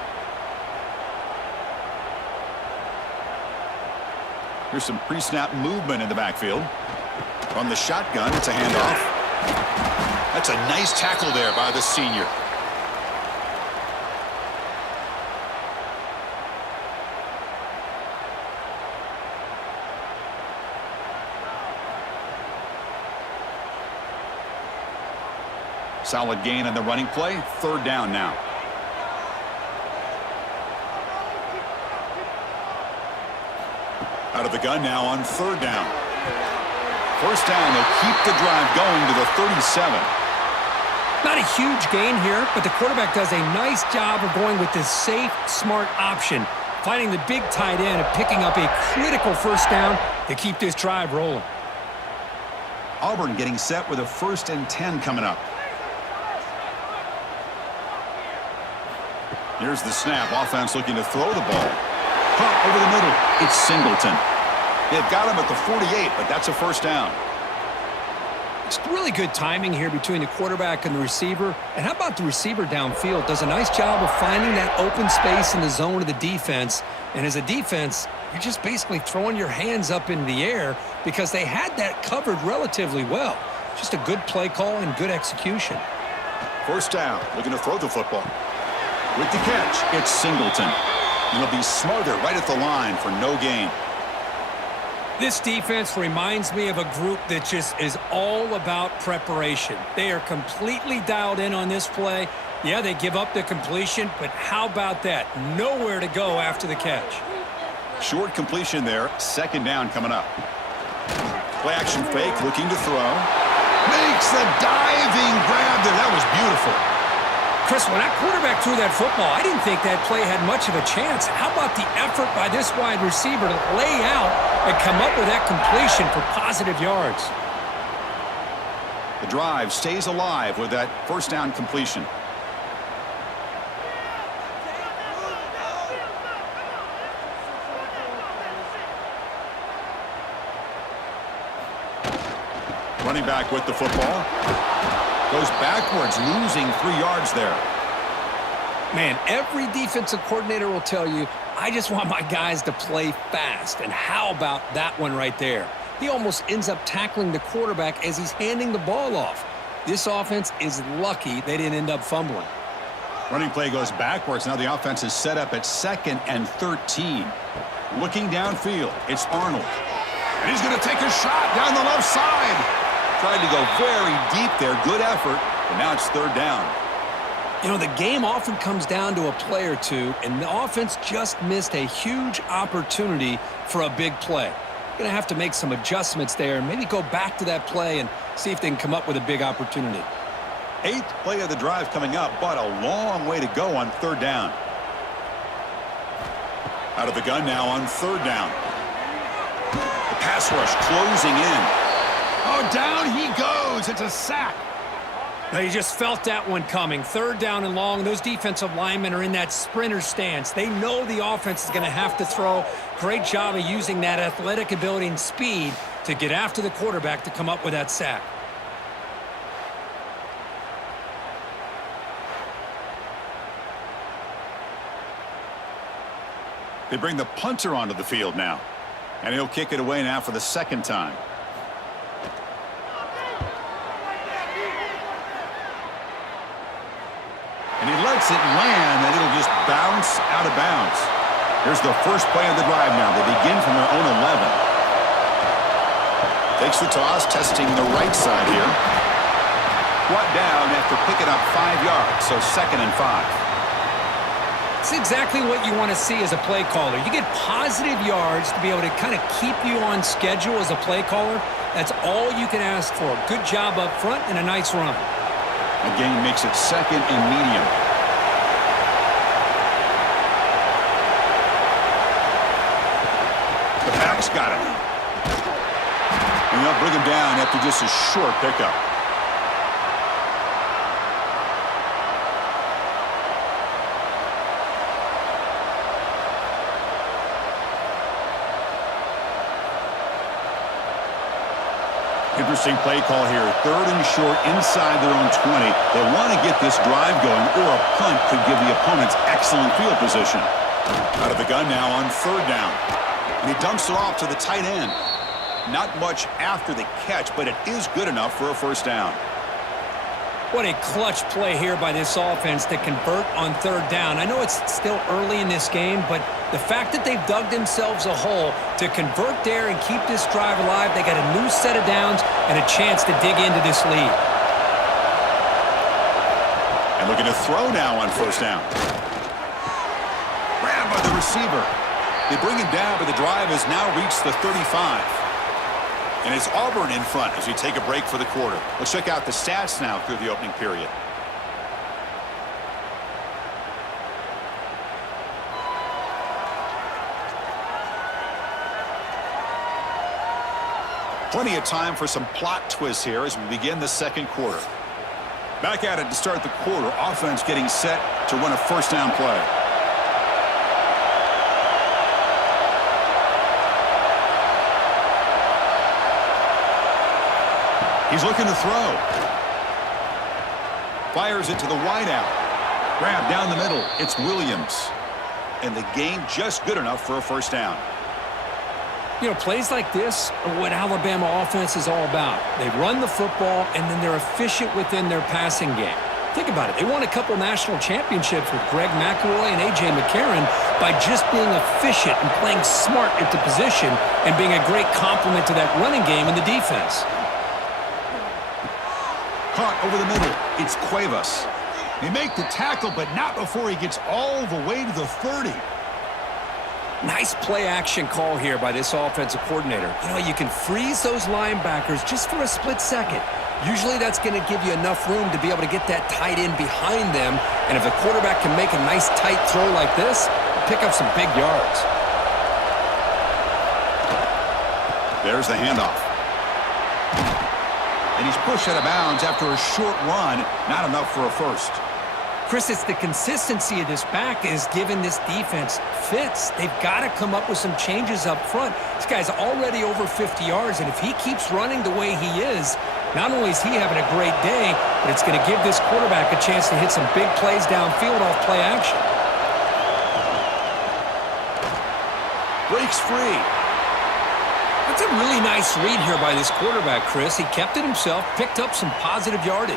Here's some pre-snap movement in the backfield. From the shotgun, it's a handoff. That's a nice tackle there by the senior. Solid gain on the running play. Third down now. Out of the gun now on third down. First down, they'll keep the drive going to the 37. Not a huge gain here, but the quarterback does a nice job of going with this safe, smart option, finding the big tight end and picking up a critical first down to keep this drive rolling. Auburn getting set with a 1st and 10 coming up. Here's the snap. Offense looking to throw the ball. Pump over the middle. It's Singleton. They've got him at the 48, but that's a first down. It's really good timing here between the quarterback and the receiver. And how about the receiver downfield? Does a nice job of finding that open space in the zone of the defense. And as a defense, you're just basically throwing your hands up in the air because they had that covered relatively well. Just a good play call and good execution. First down. Looking to throw the football. With the catch, it's Singleton. And he'll be smothered right at the line for no gain. This defense reminds me of a group that just is all about preparation. They are completely dialed in on this play. Yeah, they give up the completion, but how about that? Nowhere to go after the catch. Short completion there. Second down coming up. Play action fake, looking to throw. Makes the diving grab there. That was beautiful. Chris, when that quarterback threw that football, I didn't think that play had much of a chance. How about the effort by this wide receiver to lay out and come up with that completion for positive yards? The drive stays alive with that first down completion. Running back with the football. Goes backwards, losing 3 yards there. Man, every defensive coordinator will tell you, I just want my guys to play fast. And how about that one right there? He almost ends up tackling the quarterback as he's handing the ball off. This offense is lucky they didn't end up fumbling. Running play goes backwards. Now the offense is set up at 2nd and 13. Looking downfield, it's Arnold. And he's going to take a shot down the left side. Tried to go very deep there. Good effort. But now it's third down. You know, the game often comes down to a play or two, and the offense just missed a huge opportunity for a big play. Going to have to make some adjustments there and maybe go back to that play and see if they can come up with a big opportunity. 8th play of the drive coming up, but a long way to go on 3rd down. Out of the gun now on 3rd down. The pass rush closing in. Oh, down he goes. It's a sack. Now, you just felt that one coming. 3rd down and long. Those defensive linemen are in that sprinter stance. They know the offense is going to have to throw. Great job of using that athletic ability and speed to get after the quarterback to come up with that sack. They bring the punter onto the field now. And he'll kick it away now for the 2nd time. And he lets it land, and it'll just bounce out of bounds. Here's the first play of the drive now. They begin from their own 11. Takes the toss, testing the right side here. Brought down after picking up 5 yards, so 2nd and 5. It's exactly what you want to see as a play caller. You get positive yards to be able to kind of keep you on schedule as a play caller. That's all you can ask for. Good job up front and a nice run. The gain makes it 2nd and medium. The back's got it. And they'll bring him down after just a short pickup. Interesting play call here. 3rd and short inside their own 20. They want to get this drive going, or a punt could give the opponents excellent field position. Out of the gun now on 3rd down. And he dumps it off to the tight end. Not much after the catch, but it is good enough for a 1st down. What a clutch play here by this offense to convert on 3rd down. I know it's still early in this game, but the fact that they've dug themselves a hole to convert there and keep this drive alive, they got a new set of downs and a chance to dig into this lead. And looking to throw now on 1st down. Grabbed by the receiver. They bring him down, but the drive has now reached the 35. And it's Auburn in front as we take a break for the quarter. Let's check out the stats now through the opening period. Plenty of time for some plot twists here as we begin the 2nd quarter. Back at it to start the quarter. Offense getting set to run a 1st down play. He's looking to throw. Fires it to the wideout. Grab down the middle. It's Williams. And the gain just good enough for a 1st down. You know, plays like this are what Alabama offense is all about. They run the football, and then they're efficient within their passing game. Think about it. They won a couple national championships with Greg McElroy and A.J. McCarron by just being efficient and playing smart at the position and being a great complement to that running game in the defense. Caught over the middle. It's Cuevas. They make the tackle, but not before he gets all the way to the 30. Nice play-action call here by this offensive coordinator. You know, you can freeze those linebackers just for a split second. Usually that's going to give you enough room to be able to get that tight end behind them. And if the quarterback can make a nice tight throw like this, pick up some big yards. There's the handoff. And he's pushed out of bounds after a short run. Not enough for a 1st. Chris, it's the consistency of this back is giving this defense fits. They've got to come up with some changes up front. This guy's already over 50 yards, and if he keeps running the way he is, not only is he having a great day, but it's going to give this quarterback a chance to hit some big plays downfield off play action. Breaks free. That's a really nice read here by this quarterback, Chris. He kept it himself, picked up some positive yardage.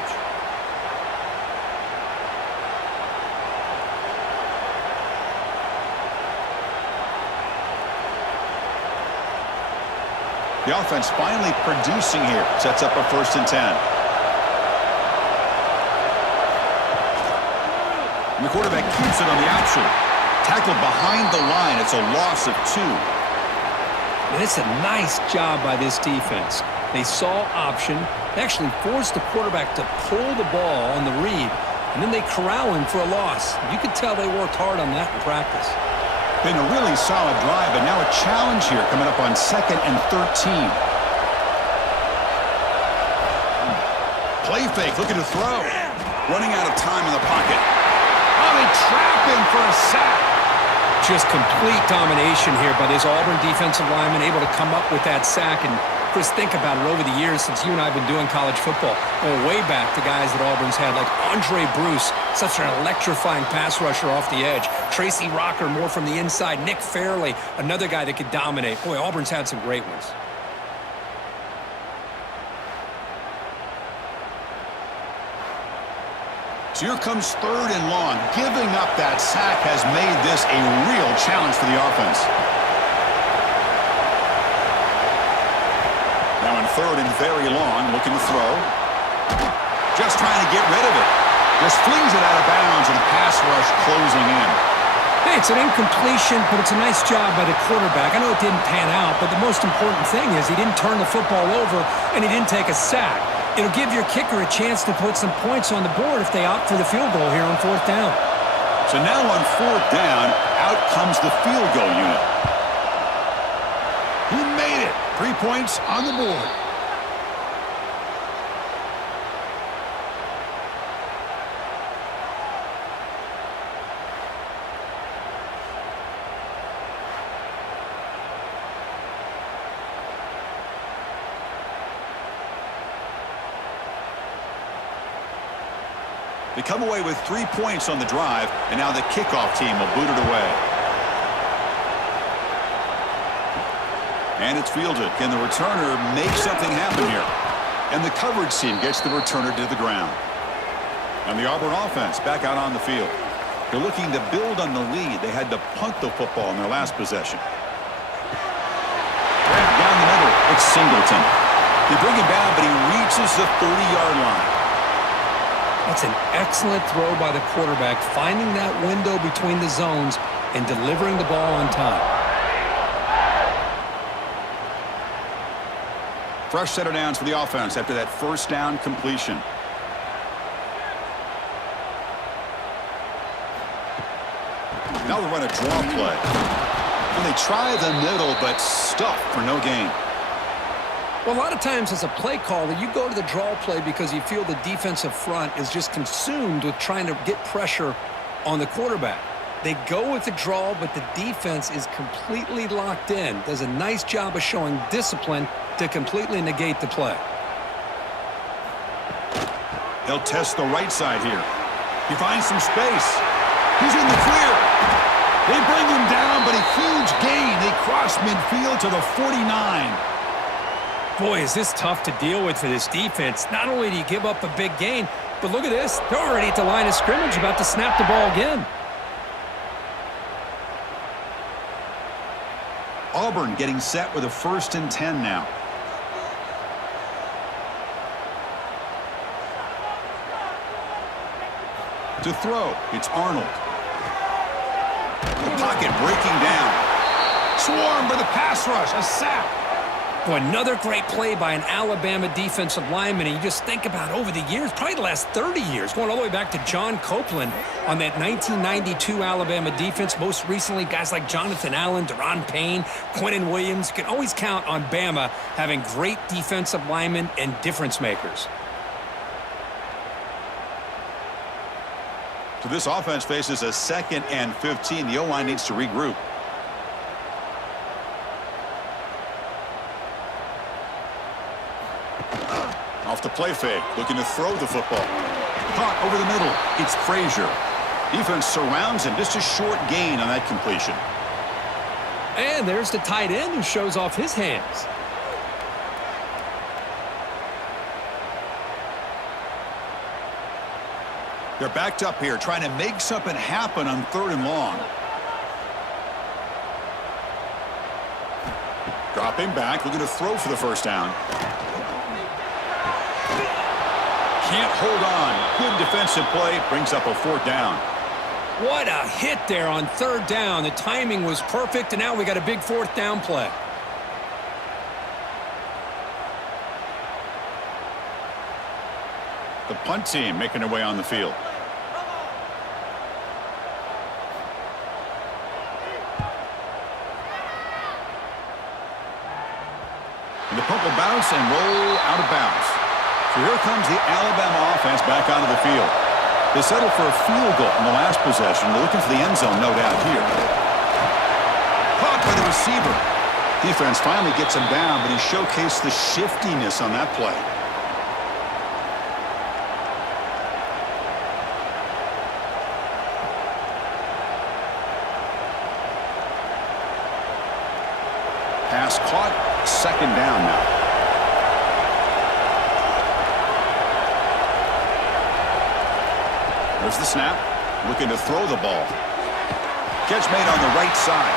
The offense finally producing here. Sets up a 1st and 10. And the quarterback keeps it on the option. Tackled behind the line. It's a loss of 2. And it's a nice job by this defense. They saw option. They actually forced the quarterback to pull the ball on the read, and then they corral him for a loss. You could tell they worked hard on that in practice. Been a really solid drive, but now a challenge here coming up on 2nd and 13. Play fake, looking to throw. Running out of time in the pocket. Oh, they trap him for a sack. Just complete domination here by this Auburn defensive lineman, able to come up with that sack. And Chris, think about it over the years since you and I have been doing college football. Going way back to guys that Auburn's had, like Andre Bruce, such an electrifying pass rusher off the edge. Tracy Rocker, more from the inside. Nick Fairley, another guy that could dominate. Boy, Auburn's had some great ones. So here comes 3rd and long. Giving up that sack has made this a real challenge for the offense. Now on 3rd and very long, looking to throw. Just trying to get rid of it. Just flings it out of bounds, and the pass rush closing in. Hey, it's an incompletion, but it's a nice job by the quarterback. I know it didn't pan out, but the most important thing is he didn't turn the football over, and he didn't take a sack. It'll give your kicker a chance to put some points on the board if they opt for the field goal here on 4th down. So now on 4th down, out comes the field goal unit. He made it. 3 points on the board. They come away with 3 points on the drive, and now the kickoff team will boot it away. And it's fielded. Can the returner make something happen here? And the coverage team gets the returner to the ground. And the Auburn offense back out on the field. They're looking to build on the lead. They had to punt the football in their last possession. Down the middle, it's Singleton. They bring him down, but he reaches the 30-yard line. That's an excellent throw by the quarterback, finding that window between the zones and delivering the ball on time. Fresh set of downs for the offense after that 1st down completion. Now we run a draw play. And they try the middle, but stuffed for no gain. Well, a lot of times as a play caller, you go to the draw play because you feel the defensive front is just consumed with trying to get pressure on the quarterback. They go with the draw, but the defense is completely locked in. Does a nice job of showing discipline to completely negate the play. They'll test the right side here. He finds some space. He's in the clear. They bring him down, but a huge gain. They cross midfield to the 49. Boy, is this tough to deal with for this defense. Not only do you give up a big gain, but look at this. They're already at the line of scrimmage, about to snap the ball again. Auburn getting set with a 1st and 10 now. To throw, it's Arnold. The pocket breaking down. Swarm for the pass rush, a sack. Boy, another great play by an Alabama defensive lineman. And you just think about over the years, probably the last 30 years, going all the way back to John Copeland on that 1992 Alabama defense. Most recently, guys like Jonathan Allen, Deron Payne, Quinnen Williams. You can always count on Bama having great defensive linemen and difference makers. So this offense faces a 2nd and 15. The O-line needs to regroup. Off the play fake, looking to throw the football. Caught over the middle. It's Frazier. Defense surrounds him. Just a short gain on that completion. And there's the tight end who shows off his hands. They're backed up here, trying to make something happen on 3rd and long. Dropping back, looking to throw for the 1st down. Can't hold on. Good defensive play, brings up a 4th down. What a hit there on 3rd down. The timing was perfect, and now we got a big 4th down play. The punt team making their way on the field. And the punt will bounce and roll out of bounds. So here comes the Alabama offense back onto the field. They settled for a field goal in the last possession. They're looking for the end zone, no doubt here. Caught by the receiver. Defense finally gets him down, but he showcased the shiftiness on that play. Pass caught, second down now. There's the snap, looking to throw the ball. Catch made on the right side.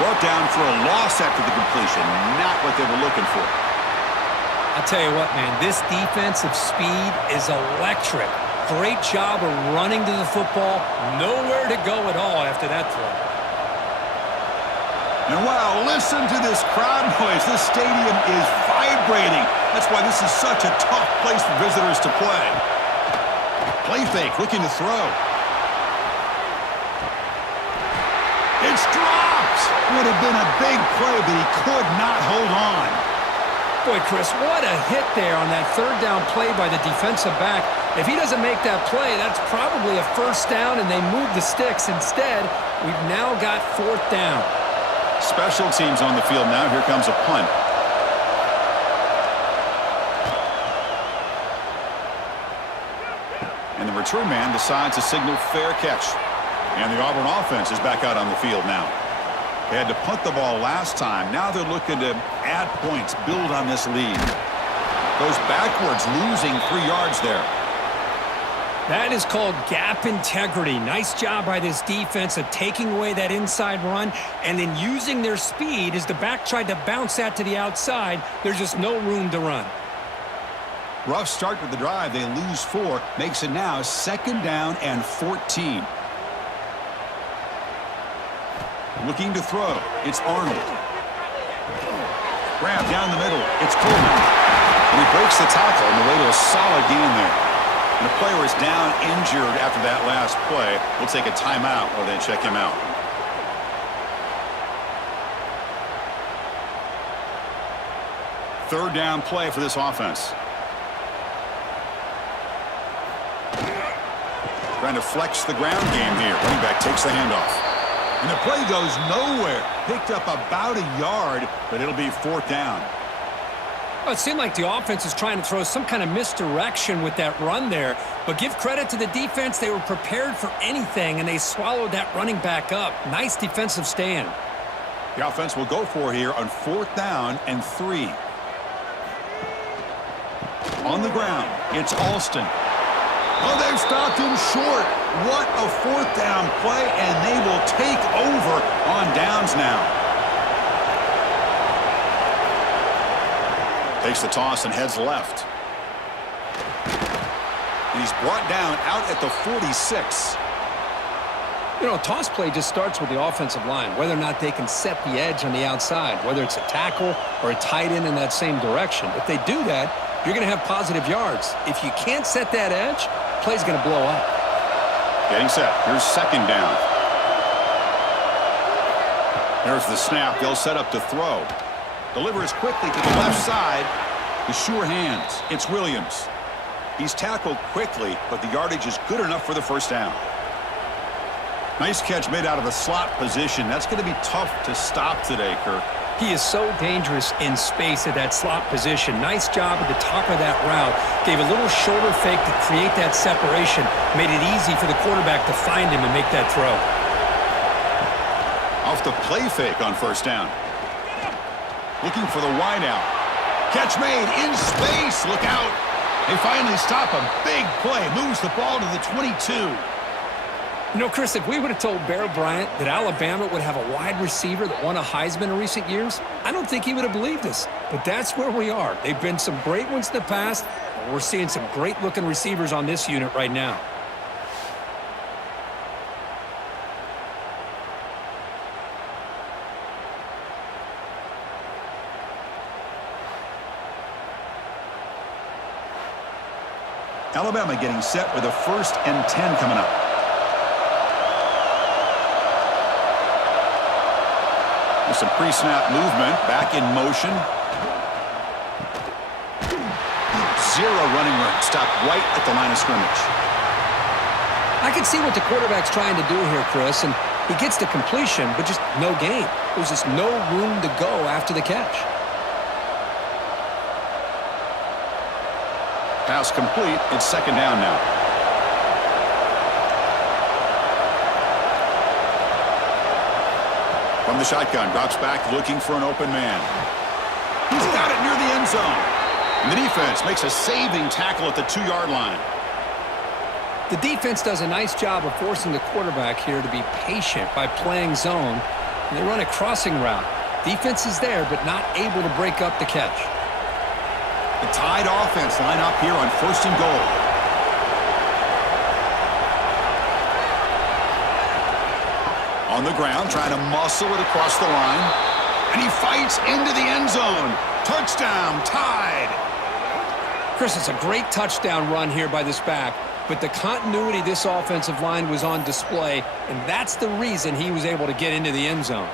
Brought down for a loss after the completion, not what they were looking for. I'll tell you what, man, this defensive speed is electric. Great job of running to the football. Nowhere to go at all after that throw. And wow, listen to this crowd noise. This stadium is vibrating. That's why this is such a tough place for visitors to play. Play fake, looking to throw. It's dropped. Would have been a big play, but he could not hold on. Boy, Chris, what a hit there on that third down play by the defensive back. If he doesn't make that play, that's probably a first down, and they move the sticks. Instead, we've now got fourth down. Special teams on the field now. Here comes a punt. And the return man decides to signal fair catch. And the Auburn offense is back out on the field now. They had to punt the ball last time. Now they're looking to add points, build on this lead. Goes backwards, losing 3 yards there. That is called gap integrity. Nice job by this defense of taking away that inside run and then using their speed as the back tried to bounce that to the outside. There's just no room to run. Rough start with the drive. They lose 4. Makes it now second down and 14. Looking to throw. It's Arnold. Grab down the middle. It's Coleman. And he breaks the tackle on the way to a solid gain there. And the player is down injured after that last play. We'll take a timeout while they check him out. Third down play for this offense. Trying to flex the ground game here. Running back takes the handoff. And the play goes nowhere. Picked up about a yard, but it'll be fourth down. Well, it seemed like the offense is trying to throw some kind of misdirection with that run there. But give credit to the defense. They were prepared for anything, and they swallowed that running back up. Nice defensive stand. The offense will go for here on fourth down and 3. On the ground, it's Alston. Oh, they've stopped him short. What a fourth down play, and they will take over on downs now. Takes the toss and heads left. He's brought down out at the 46. You know, a toss play just starts with the offensive line, whether or not they can set the edge on the outside, whether it's a tackle or a tight end in that same direction. If they do that, you're going to have positive yards. If you can't set that edge, play's going to blow up. Getting set. Here's second down. There's the snap. They'll set up to throw. Delivers quickly to the left side. The sure hands. It's Williams. He's tackled quickly, but the yardage is good enough for the first down. Nice catch made out of a slot position. That's going to be tough to stop today, Kirk. He is so dangerous in space at that slot position. Nice job at the top of that route. Gave a little shoulder fake to create that separation. Made it easy for the quarterback to find him and make that throw. Off the play fake on first down. Looking for the wideout. Catch made in space. Look out. They finally stop a big play. Moves the ball to the 22. You know, Chris, if we would have told Bear Bryant that Alabama would have a wide receiver that won a Heisman in recent years, I don't think he would have believed us. But that's where we are. They've been some great ones in the past, and we're seeing some great-looking receivers on this unit right now. Alabama getting set with a 1st and 10 coming up. With some pre-snap movement, back in motion. Zero running room. Stopped right at the line of scrimmage. I can see what the quarterback's trying to do here, Chris, and he gets the completion, but just no gain. There's just no room to go after the catch. Pass complete. It's 2nd down now. From the shotgun, drops back looking for an open man. He's got it near the end zone. And the defense makes a saving tackle at the 2-yard line. The defense does a nice job of forcing the quarterback here to be patient by playing zone. And they run a crossing route. Defense is there, but not able to break up the catch. The Tide offense line up here on 1st and goal. On the ground, trying to muscle it across the line. And he fights into the end zone. Touchdown, Tide. Chris, it's a great touchdown run here by this back, but the continuity of this offensive line was on display, and that's the reason he was able to get into the end zone.